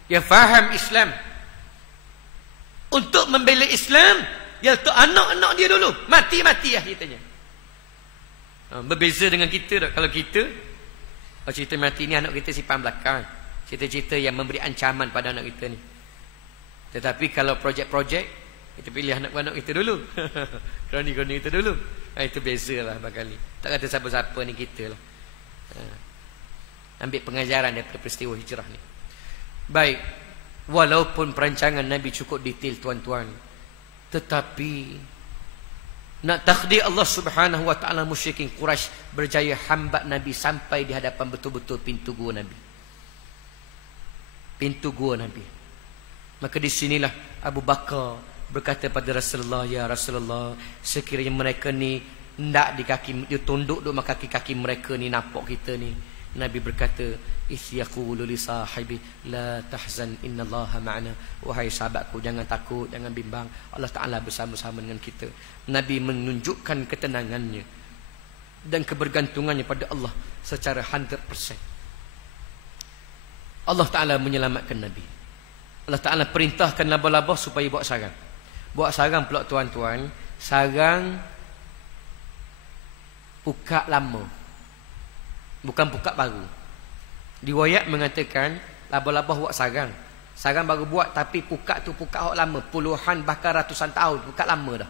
Yang faham Islam. Untuk membela Islam, dia letak anak-anak dia dulu. Mati-mati lah ceritanya. Berbeza dengan kita tak? Kalau kita, cerita mati ni anak kita simpan belakang. Cerita-cerita yang memberi ancaman pada anak kita ni. Tetapi kalau projek-projek, kita pilih anak-anak kita dulu. Kroni-kroni kita dulu. Itu bezalah bakal ni. Tak kata siapa-siapa ni kita lah. Ambil pengajaran daripada peristiwa hijrah ni. Baik. Walaupun perancangan Nabi cukup detail tuan-tuan, tetapi nak takdir Allah Subhanahu wa taala musyrikin Quraisy berjaya hambat Nabi sampai di hadapan betul-betul pintu gua Nabi. Pintu gua Nabi. Maka di sinilah Abu Bakar berkata pada Rasulullah, ya Rasulullah, sekiranya mereka ni hendak di kaki, dia tunduk duk kaki-kaki mereka ni nampak kita ni. Nabi berkata, isyaqulu li sahibi la tahzan innallaha ma'ana. Wahai sahabatku, jangan takut, jangan bimbang, Allah Taala bersama-sama dengan kita. Nabi menunjukkan ketenangannya dan kebergantungannya pada Allah secara 100%. Allah Taala menyelamatkan Nabi. Allah Taala perintahkan laba-laba supaya buat sarang. Buat sarang pula tuan-tuan, sarang pukak lama. Bukan pukak baru. Riwayat mengatakan laba-laba buat sarang. Sarang baru buat, tapi pukak tu pukak lama, puluhan bahkan ratusan tahun, pukak lama dah.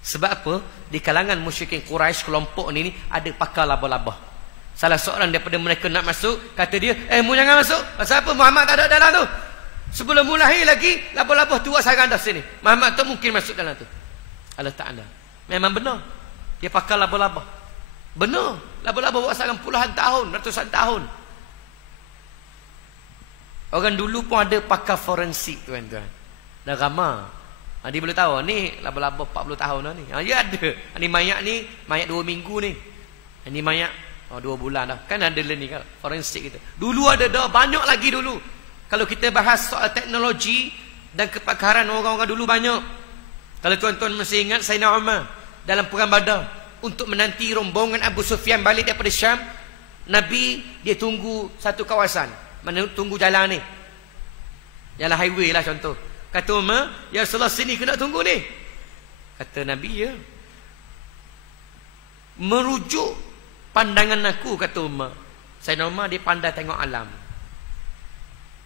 Sebab apa? Di kalangan musyrikin Quraisy, kelompok ni ada pakar laba-laba. Salah seorang daripada mereka nak masuk, kata dia, mu jangan masuk. Pasal apa? Muhammad tak ada dalam tu. Sebelum mulai lagi, laba-laba tu buat sarang dah sini. Muhammad tak mungkin masuk dalam tu. Allah Ta'ala memang benar, dia pakar laba-laba. Benar, laba-laba buat sarang puluhan tahun, ratusan tahun. Orang dulu pun ada pakar forensik tuan-tuan. Dah ramah. Dia boleh tahu ni laba-laba 40 tahun dah ni. Ya ada. Ni mayat 2 minggu ni. Ni mayat 2 bulan dah. Kan ada learning kan forensik kita. Dulu ada dah, banyak lagi dulu. Kalau kita bahas soal teknologi dan kepakaran orang-orang dulu banyak. Kalau tuan-tuan masih ingat Sayyidina Umar dalam perang Badar untuk menanti rombongan Abu Sufyan balik daripada Syam, Nabi dia tunggu satu kawasan. Mana tunggu jalan ni, jalan highway lah contoh. Kata Umar, ya Rasulullah, sini kena tunggu ni. Kata Nabi, ya. Merujuk pandangan aku, kata Umar. Sayyidina Umar dia pandai tengok alam.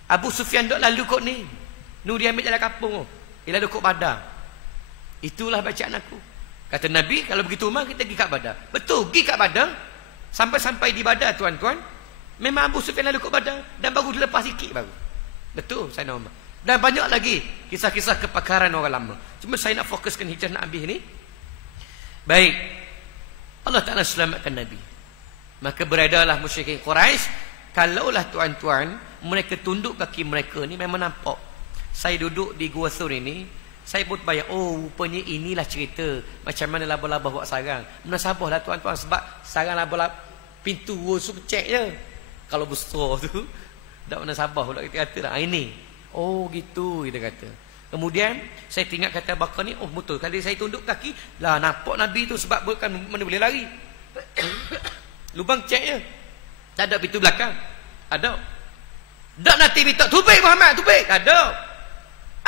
Abu Sufyan duk lalu kot ni. Dia ambil jalan kampung. Dia lalu kot Badar. Itulah bacaan aku. Kata Nabi, kalau begitu Umar, kita pergi kat Badar. Betul, pergi kat Badar. Sampai-sampai di Badar tuan-tuan, memang Abu Sufyan lalu kot Badar. Dan baru dilepas sikit baru. Betul, saya nak. Dan banyak lagi kisah-kisah kepakaran orang lama. Cuma saya nak fokuskan hijrah Nabi ni. Baik. Allah Ta'ala selamatkan Nabi. Maka beredarlah musyrikin Quraisy. Kalaulah tuan-tuan, mereka tunduk kaki mereka ni, memang nampak. Saya duduk di Gua Thur ini, saya pun bayang, rupanya inilah cerita macam mana laba-laba buat sarang. Menasabahlah tuan-tuan, sebab sarang laba-laba pintu Gua Thur cek je. Kalau besar tu, tak menasabah pula kita kata lah. Ini, gitu kita kata. Kemudian saya tengok kata Abu Bakar ni, oh betul, kali saya tunduk kaki lah nampak Nabi tu, sebab bukan mana boleh lari. Lubang cek je. Tak ada pintu belakang. Ada. Tak nanti minta tubik Muhammad, tubik. Tak ada.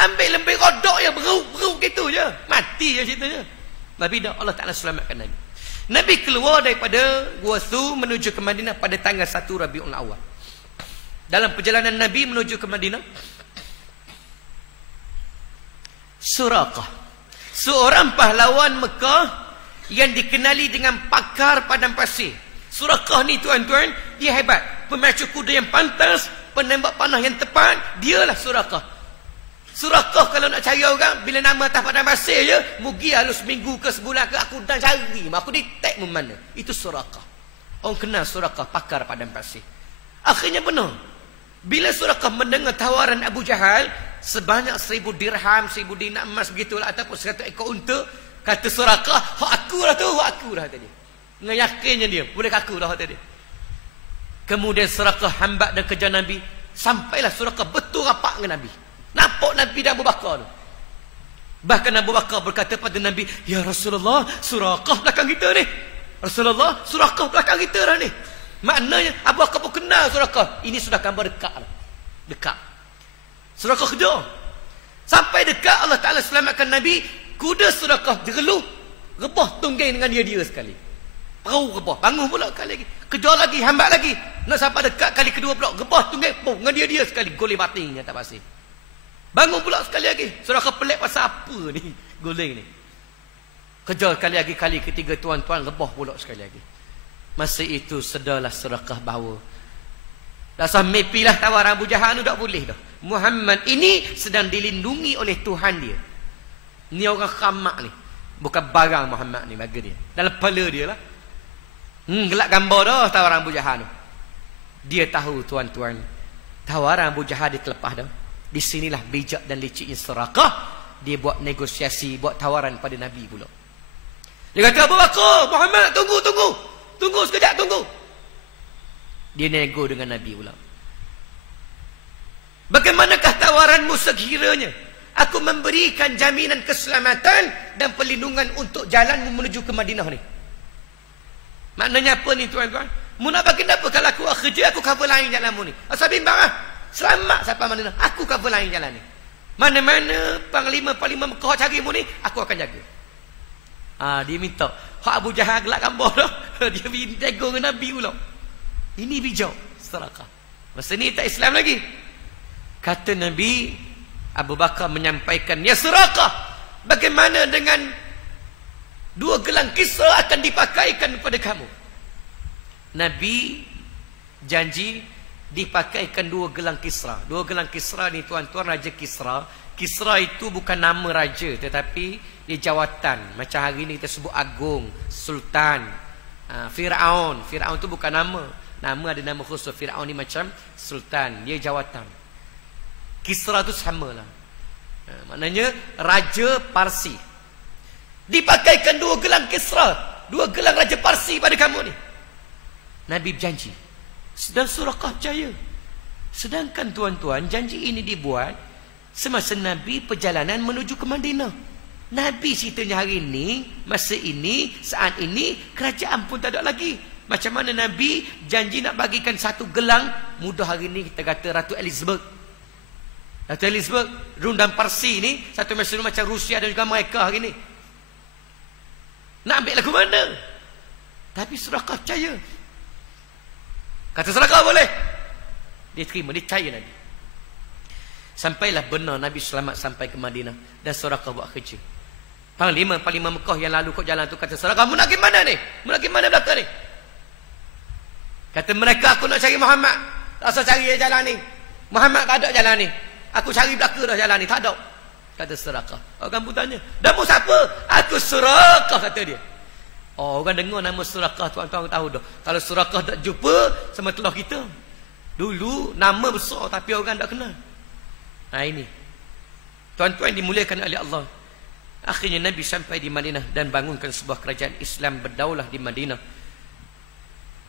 Ambil lembik rodok je, beruk gitu je. Mati je ceritanya. Tapi dah Allah Ta'ala selamatkan Nabi. Nabi keluar daripada Gua Thur menuju ke Madinah pada tanggal 1 Rabiul Awal. Dalam perjalanan Nabi menuju ke Madinah, Suraqah, seorang pahlawan Mekah yang dikenali dengan pakar padang pasir. Suraqah ni tuan-tuan, dia hebat. Pemacu kuda yang pantas, penembak panah yang tepat, dialah Suraqah. Suraqah kalau nak cari orang, bila nama atas padang pasir je, mugi halus seminggu ke sebulan ke, aku dah cari, aku detect mana. Itu Suraqah. Orang kenal Suraqah, pakar padang pasir. Akhirnya benar. Bila Suraqah mendengar tawaran Abu Jahal, sebanyak 1000 dirham, 1000 dinar emas begitulah, ataupun 100 ekor unta, kata Suraqah, hak aku dah tu, hak aku dah tadi. Dengan yakinnya dia, boleh kaku dah tadi. Kemudian Suraqah hambat dan kejar Nabi, sampailah Suraqah betul rapat dengan Nabi. Nampak Nabi dan Abu Bakar tu. Bahkan Abu Bakar berkata pada Nabi, ya Rasulullah, Suraqah belakang kita ni. Rasulullah, Suraqah belakang kita dah ni. Maknanya Abu Bakar pun kenal Suraqah. Ini sudah gambar dekat lah. Dekat. Suraqah kejar. Sampai dekat, Allah Ta'ala selamatkan Nabi. Kuda Suraqah jereluh, rebah tunggeng dengan dia sekali. Perahu rebah, bangun pula kali lagi. Kejar lagi, hambat lagi. Nak sampai dekat kali kedua pula, rebah tunggeng, dengan dia sekali. Goleh batingnya tak pasti. Bangun pula sekali lagi. Suraqah pelik pasal apa ni goleng ni. Kejar sekali lagi, kali ketiga tuan-tuan, rebah pula sekali lagi. Masa itu sedarlah Suraqah bahawa dasar mepilah tawaran Abu Jahal tu, tak boleh dah. Muhammad ini sedang dilindungi oleh Tuhan dia. Ni orang khamak ni, bukan barang Muhammad ni bagi dia. Dalam kepala dia lah. Gelak gambar dah tawaran Abu Jahal tu. Dia tahu tuan-tuan, tawaran Abu Jahal dia terlepas dah. Di sinilah bijak dan liciknya Suraqah. Dia buat negosiasi, buat tawaran pada Nabi pula. Dia kata, Abu Bakar, Muhammad, tunggu sekejap, tunggu. Dia nego dengan Nabi pula. Bagaimanakah tawaranmu sekiranya aku memberikan jaminan keselamatan dan perlindungan untuk jalanmu menuju ke Madinah ni? Maknanya apa ni tuan-tuan? Mu nak bagi apa kalau aku kerja, aku cover lain jalanmu ni? Asal bimbang lah. Selamat sampai Madinah, aku cover lain jalan ni. Mana-mana Panglima Mekah carimu ni, aku akan jaga. Dia minta. Hak Abu Jahal gelak gambar dah. Dia nego dengan Nabi pula. Ini bijak Suraqah. Masa ni tak Islam lagi. Kata Nabi, Abu Bakar menyampaikan, ya Suraqah, bagaimana dengan 2 gelang Kisra akan dipakaikan kepada kamu? Nabi janji dipakaikan 2 gelang Kisra. 2 gelang Kisra ni tuan-tuan, Raja Kisra. Kisra itu bukan nama raja, tetapi dia jawatan. Macam hari ni kita sebut agung, sultan, Fir'aun. Fir'aun tu bukan nama. Nama ada nama khusus. Fir'aun ni macam sultan, dia jawatan. Kisra tu samalah. Maknanya raja Parsi. Dipakaikan 2 gelang Kisra, 2 gelang raja Parsi pada kamu ni. Nabi berjanji. Dan Suraqah percaya. Sedangkan tuan-tuan, janji ini dibuat semasa Nabi perjalanan menuju ke Madinah. Nabi ceritanya hari ini, masa ini, saat ini, kerajaan pun tak ada lagi. Macam mana Nabi janji nak bagikan 1 gelang, mudah hari ini kita kata Ratu Elizabeth. Ratu Elizabeth, Rum dan Parsi ni, satu masa macam Rusia dan juga mereka hari ini. Nak ambil lagu mana? Tapi Suraqah percaya. Kata Suraqah boleh. Dia terima, dia percaya Nabi. Sampailah benar Nabi selamat sampai ke Madinah. Dan Suraqah buat kerja. Panglima Mekah yang lalu kot jalan tu kata, Suraqah, mu nak pergi mana ni? Mu nak pergi mana belakang ni? Kata mereka, aku nak cari Muhammad. Tak usah cari jalan ni. Muhammad tak ada jalan ni. Aku cari belakang dah jalan ni. Tak ada. Kata Suraqah. Orang pun tanya, dah mu siapa? Aku Suraqah, kata dia. Oh, orang dengar nama Suraqah, tuan-tuan tahu dah. Kalau Suraqah tak jumpa sama telah kita. Dulu nama besar tapi orang tak kenal. Ini. Tuan-tuan dimuliakan oleh Allah. Akhirnya Nabi sampai di Madinah dan bangunkan sebuah kerajaan Islam berdaulah di Madinah.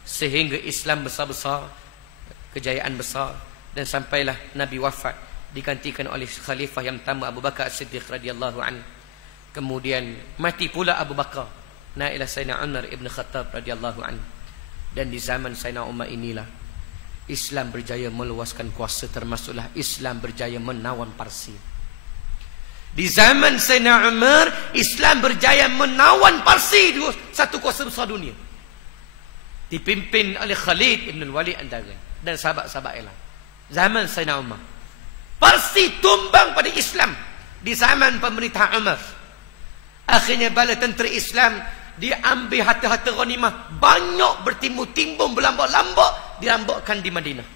Sehingga Islam besar-besar, kejayaan besar, dan sampailah Nabi wafat digantikan oleh khalifah yang pertama Abu Bakar As-Siddiq radhiyallahu anhu. Kemudian mati pula Abu Bakar, naiklah Sayyidina Umar ibn Khattab radhiyallahu anhu. Dan di zaman Sayyidina Umar inilah Islam berjaya meluaskan kuasa, termasuklah Islam berjaya menawan Parsi. Di zaman Sayyidina Umar, Islam berjaya menawan Parsi, satu kuasa besar dunia, dipimpin oleh Khalid ibn Walid antara dan sahabat-sahabat yang lain. Zaman Sayyidina Umar, Parsi tumbang pada Islam di zaman pemerintah Umar. Akhirnya bala tentera Islam diambil harta-harta ghanimah, banyak bertimbun-timbun, berlambak-lambak, dirambakkan di Madinah.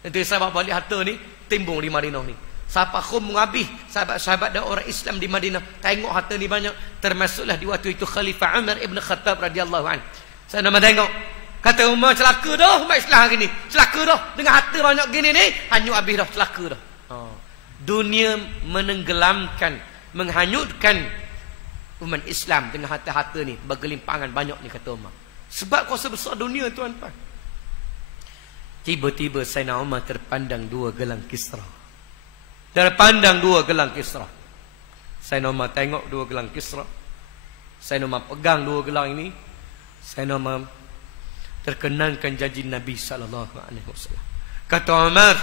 Nanti sahabat balik harta ni timbung di Madinah ni. Siapa khum menghabis sahabat-sahabat dan orang Islam di Madinah, tengok harta ni banyak. Termasuklah di waktu itu Khalifah Umar ibn Khattab radhiyallahu anhu. Saya nama tengok, kata Umar, celaka dah umat Islam hari ni, celaka dah dengan harta banyak gini ni, hanyut habis dah, celaka dah. Dunia menenggelamkan, menghanyutkan umat Islam dengan harta-harta ni, bergelimpangan banyak ni, kata Umar. Sebab kuasa besar dunia, tuan-tuan. Tiba-tiba Sayyidina Umar terpandang dua gelang Kisra. Terpandang dua gelang Kisra. Sayyidina Umar tengok dua gelang Kisra. Sayyidina Umar pegang dua gelang ini. Sayyidina Umar terkenangkan janji Nabi SAW. Kata Umar,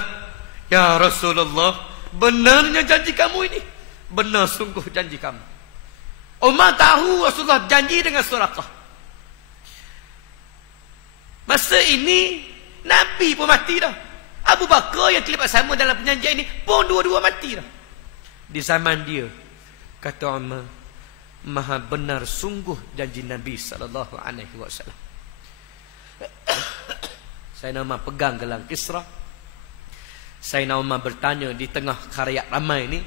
ya Rasulullah, benarnya janji kamu ini? Benar sungguh janji kamu. Umar tahu Rasulullah janji dengan Suraqah. Masa ini Nabi pun mati dah. Abu Bakar yang terlibat sama dalam perjanjian ini pun dua-dua mati dah. Di zaman dia, kata Umar, maha benar sungguh janji Nabi SAW. Sayyidina Umar pegang gelang Kisra. Sayyidina Umar bertanya di tengah khalayak ramai ini,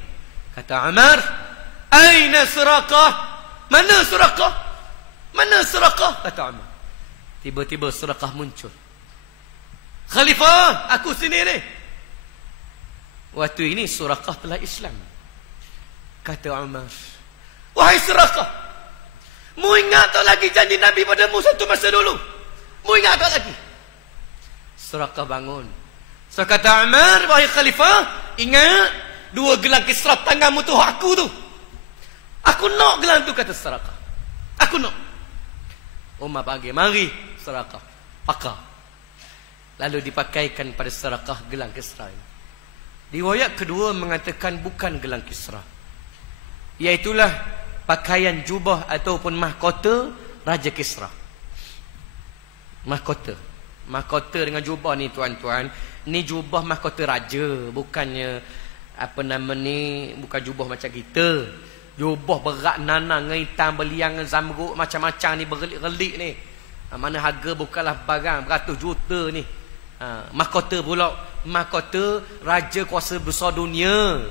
kata Umar, aina Suraqah? Mana Suraqah? Mana Suraqah? Kata Umar. Tiba-tiba Suraqah muncul. Khalifah, aku sini ni. Waktu ini Suraqah telah Islam. Kata Umar, wahai Suraqah, mu ingat tak lagi janji Nabi padamu satu masa dulu? Mu ingat tak lagi? Suraqah bangun. So kata Umar, wahai Khalifah, ingat dua gelang Kisra tanganmu tu aku tu. Aku nak gelang tu, kata Suraqah. Aku nak. Umar panggil, mari Suraqah, pakai. Lalu dipakaikan pada Suraqah gelang Kisra ini. Riwayat kedua mengatakan bukan gelang Kisra, iaitulah pakaian jubah ataupun mahkota Raja Kisra. Mahkota dengan jubah ni, tuan-tuan, ni jubah mahkota raja, bukannya apa nama ni, bukan jubah macam kita. Jubah berat nanang, hitam, beliang, zamrud, macam-macam ni, bergelik-gelik ni. Mana harga bukanlah barang beratus juta ni. Mahkota pula, mahkota raja kuasa besar dunia,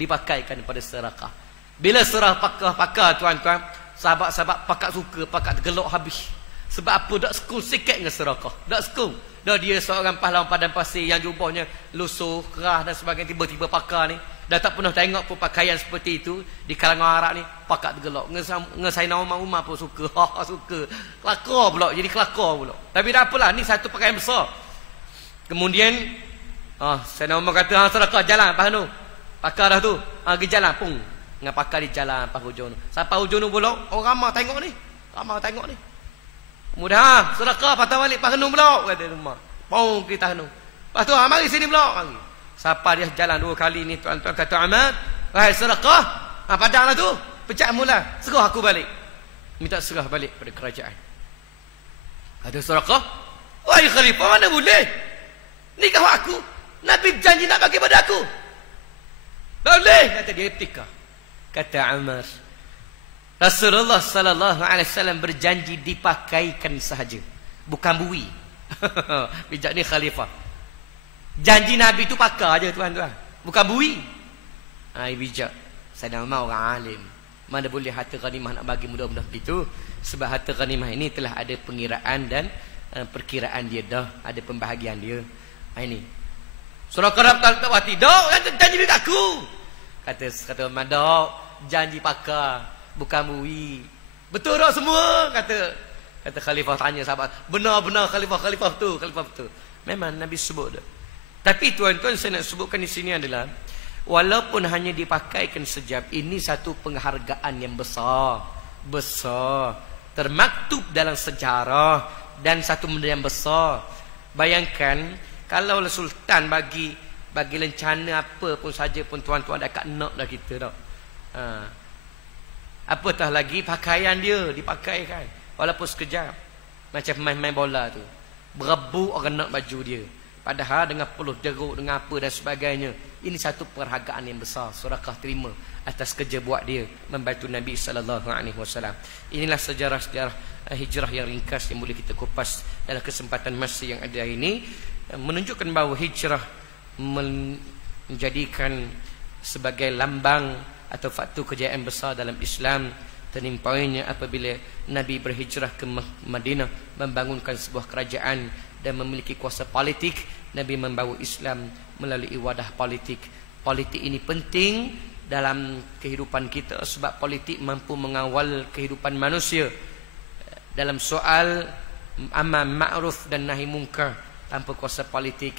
dipakaikan pada Suraqah. Bila Suraqah pakai, tuan-tuan, sahabat-sahabat pakat suka, pakat tergelak habis. Sebab apa? Tak sekul sikit dengan Suraqah, tak sekul. Dah dia seorang pahlawan padang pasir yang jubahnya lusuh, kerah dan sebagainya, tiba-tiba pakai ni. Dah tak pernah tengok pun pakaian seperti itu di kalangan Arab ni, pakat tergelak. Dengan Sayyidina Umar pun suka, suka. Kelakar pula, jadi kelakar pula. Tapi tak apalah, ni satu pakaian besar. Kemudian Sayyidina Umar kata, Suraqah jalan pas tu. Pakar dah tu. Pergi jalan pun. Dengan pakar di jalan pas hujung tu. Sampai hujung tu pula, orang ramai tengok ni. Ramai tengok ni. Kemudian Suraqah patah balik pas Hanum pula, kata Umar. Pung kita Hanum. Lepas tu mari sini pula, mari. Sampai dia jalan dua kali ni, tuan-tuan, kata Umar, wahai Suraqah, padanglah tu. Pecah mula. Serah aku balik. Minta serah balik pada kerajaan. Kata Suraqah, wahai Khalifah, mana boleh? Ni kau aku. Nabi janji nak bagi pada aku. Tak boleh, kata dia etika. Kata Umar, Rasulullah sallallahu alaihi wasallam berjanji dipakaikan sahaja, bukan bui. Bijak ni Khalifah. Janji Nabi tu pakai aja, tuan-tuan, bukan bui. Bijak. Sayyidina Umar orang alim. Mana boleh harta ghanimah nak bagi mudah-mudah begitu. Sebab harta ghanimah ini telah ada pengiraan dan perkiraan dia dah, ada pembahagian dia. Ini Suraqah tak wati, dok, janji dekat aku. Kata Umar, dok, janji pakai, bukan bui. Betul tak semua? Kata Khalifah tanya sahabat, benar-benar Khalifah tu. Memang Nabi sebut dah. Tapi tuan-tuan, saya nak sebutkan di sini adalah walaupun hanya dipakaikan sejam, ini satu penghargaan yang besar, termaktub dalam sejarah dan satu benda yang besar. Bayangkan kalau sultan bagi lencana apa pun saja pun, tuan-tuan dah kat nak dah kita dah. Apatah lagi pakaian dia dipakaikan walaupun sekejap. Macam main bola tu, berebut orang nak baju dia, padahal dengan peluh jeruk, dengan apa dan sebagainya. Ini satu penghargaan yang besar, Suraqah terima atas kerja buat dia membantu Nabi SAW. Inilah sejarah-sejarah hijrah yang ringkas yang boleh kita kupas dalam kesempatan masa yang ada ini, menunjukkan bahawa hijrah menjadikan sebagai lambang atau faktor kejayaan besar dalam Islam. Turning pointnya apabila Nabi berhijrah ke Madinah, membangunkan sebuah kerajaan dan memiliki kuasa politik. Nabi membawa Islam melalui wadah politik. Politik ini penting dalam kehidupan kita sebab politik mampu mengawal kehidupan manusia dalam soal amar ma'ruf dan nahi munkar. Tanpa kuasa politik,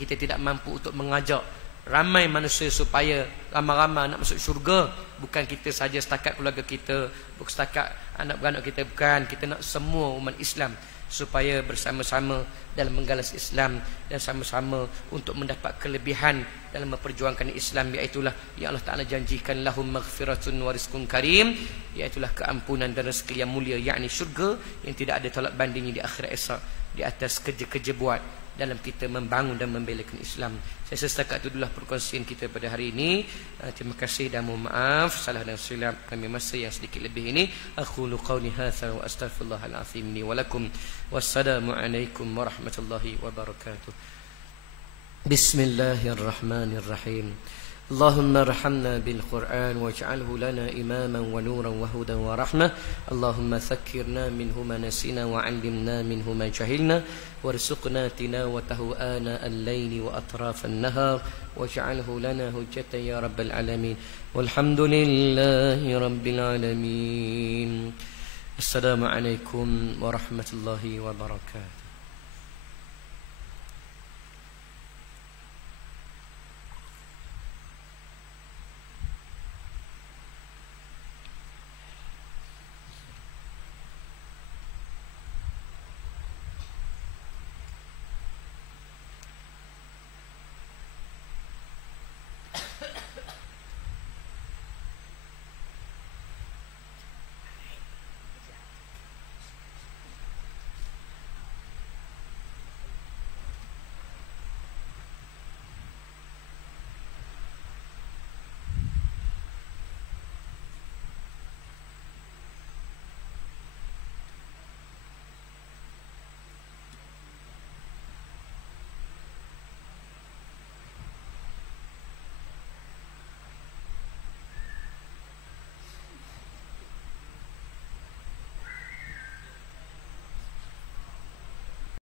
kita tidak mampu untuk mengajak ramai manusia supaya ramai-ramai nak masuk syurga. Bukan kita saja setakat keluarga kita, bukan setakat anak beranak kita, bukan. Kita nak semua umat Islam supaya bersama-sama dalam menggalas Islam dan sama-sama untuk mendapat kelebihan dalam memperjuangkan Islam, iaitulah yang Allah Ta'ala janjikan, lahum maghfiratun wa rizqun karim, iaitulah keampunan dan rezeki yang mulia, yakni syurga yang tidak ada tolak bandingnya di akhirat esok, di atas kerja-kerja buat dalam kita membangun dan membelakan Islam. Saya setakat itu adalah perkongsian kita pada hari ini. Terima kasih dan mohon maaf salah dan silap kami masa yang sedikit lebih ini. Aqulu qawli hadza wa astaghfirullahal azim li wa lakum. Wassalamu alaikum warahmatullahi wabarakatuh. Bismillahirrahmanirrahim. اللهم ارحمنا بالقرآن واجعله لنا إماما ونورا وهدى ورحمة. اللهم ذكرنا منه ما نسينا وعلمنا منه ما جهلنا وارزقنا تلاوته آناء الليل وأطراف النهار واجعله لنا حجة يا رب العالمين والحمد لله رب العالمين. السلام عليكم ورحمة الله وبركاته.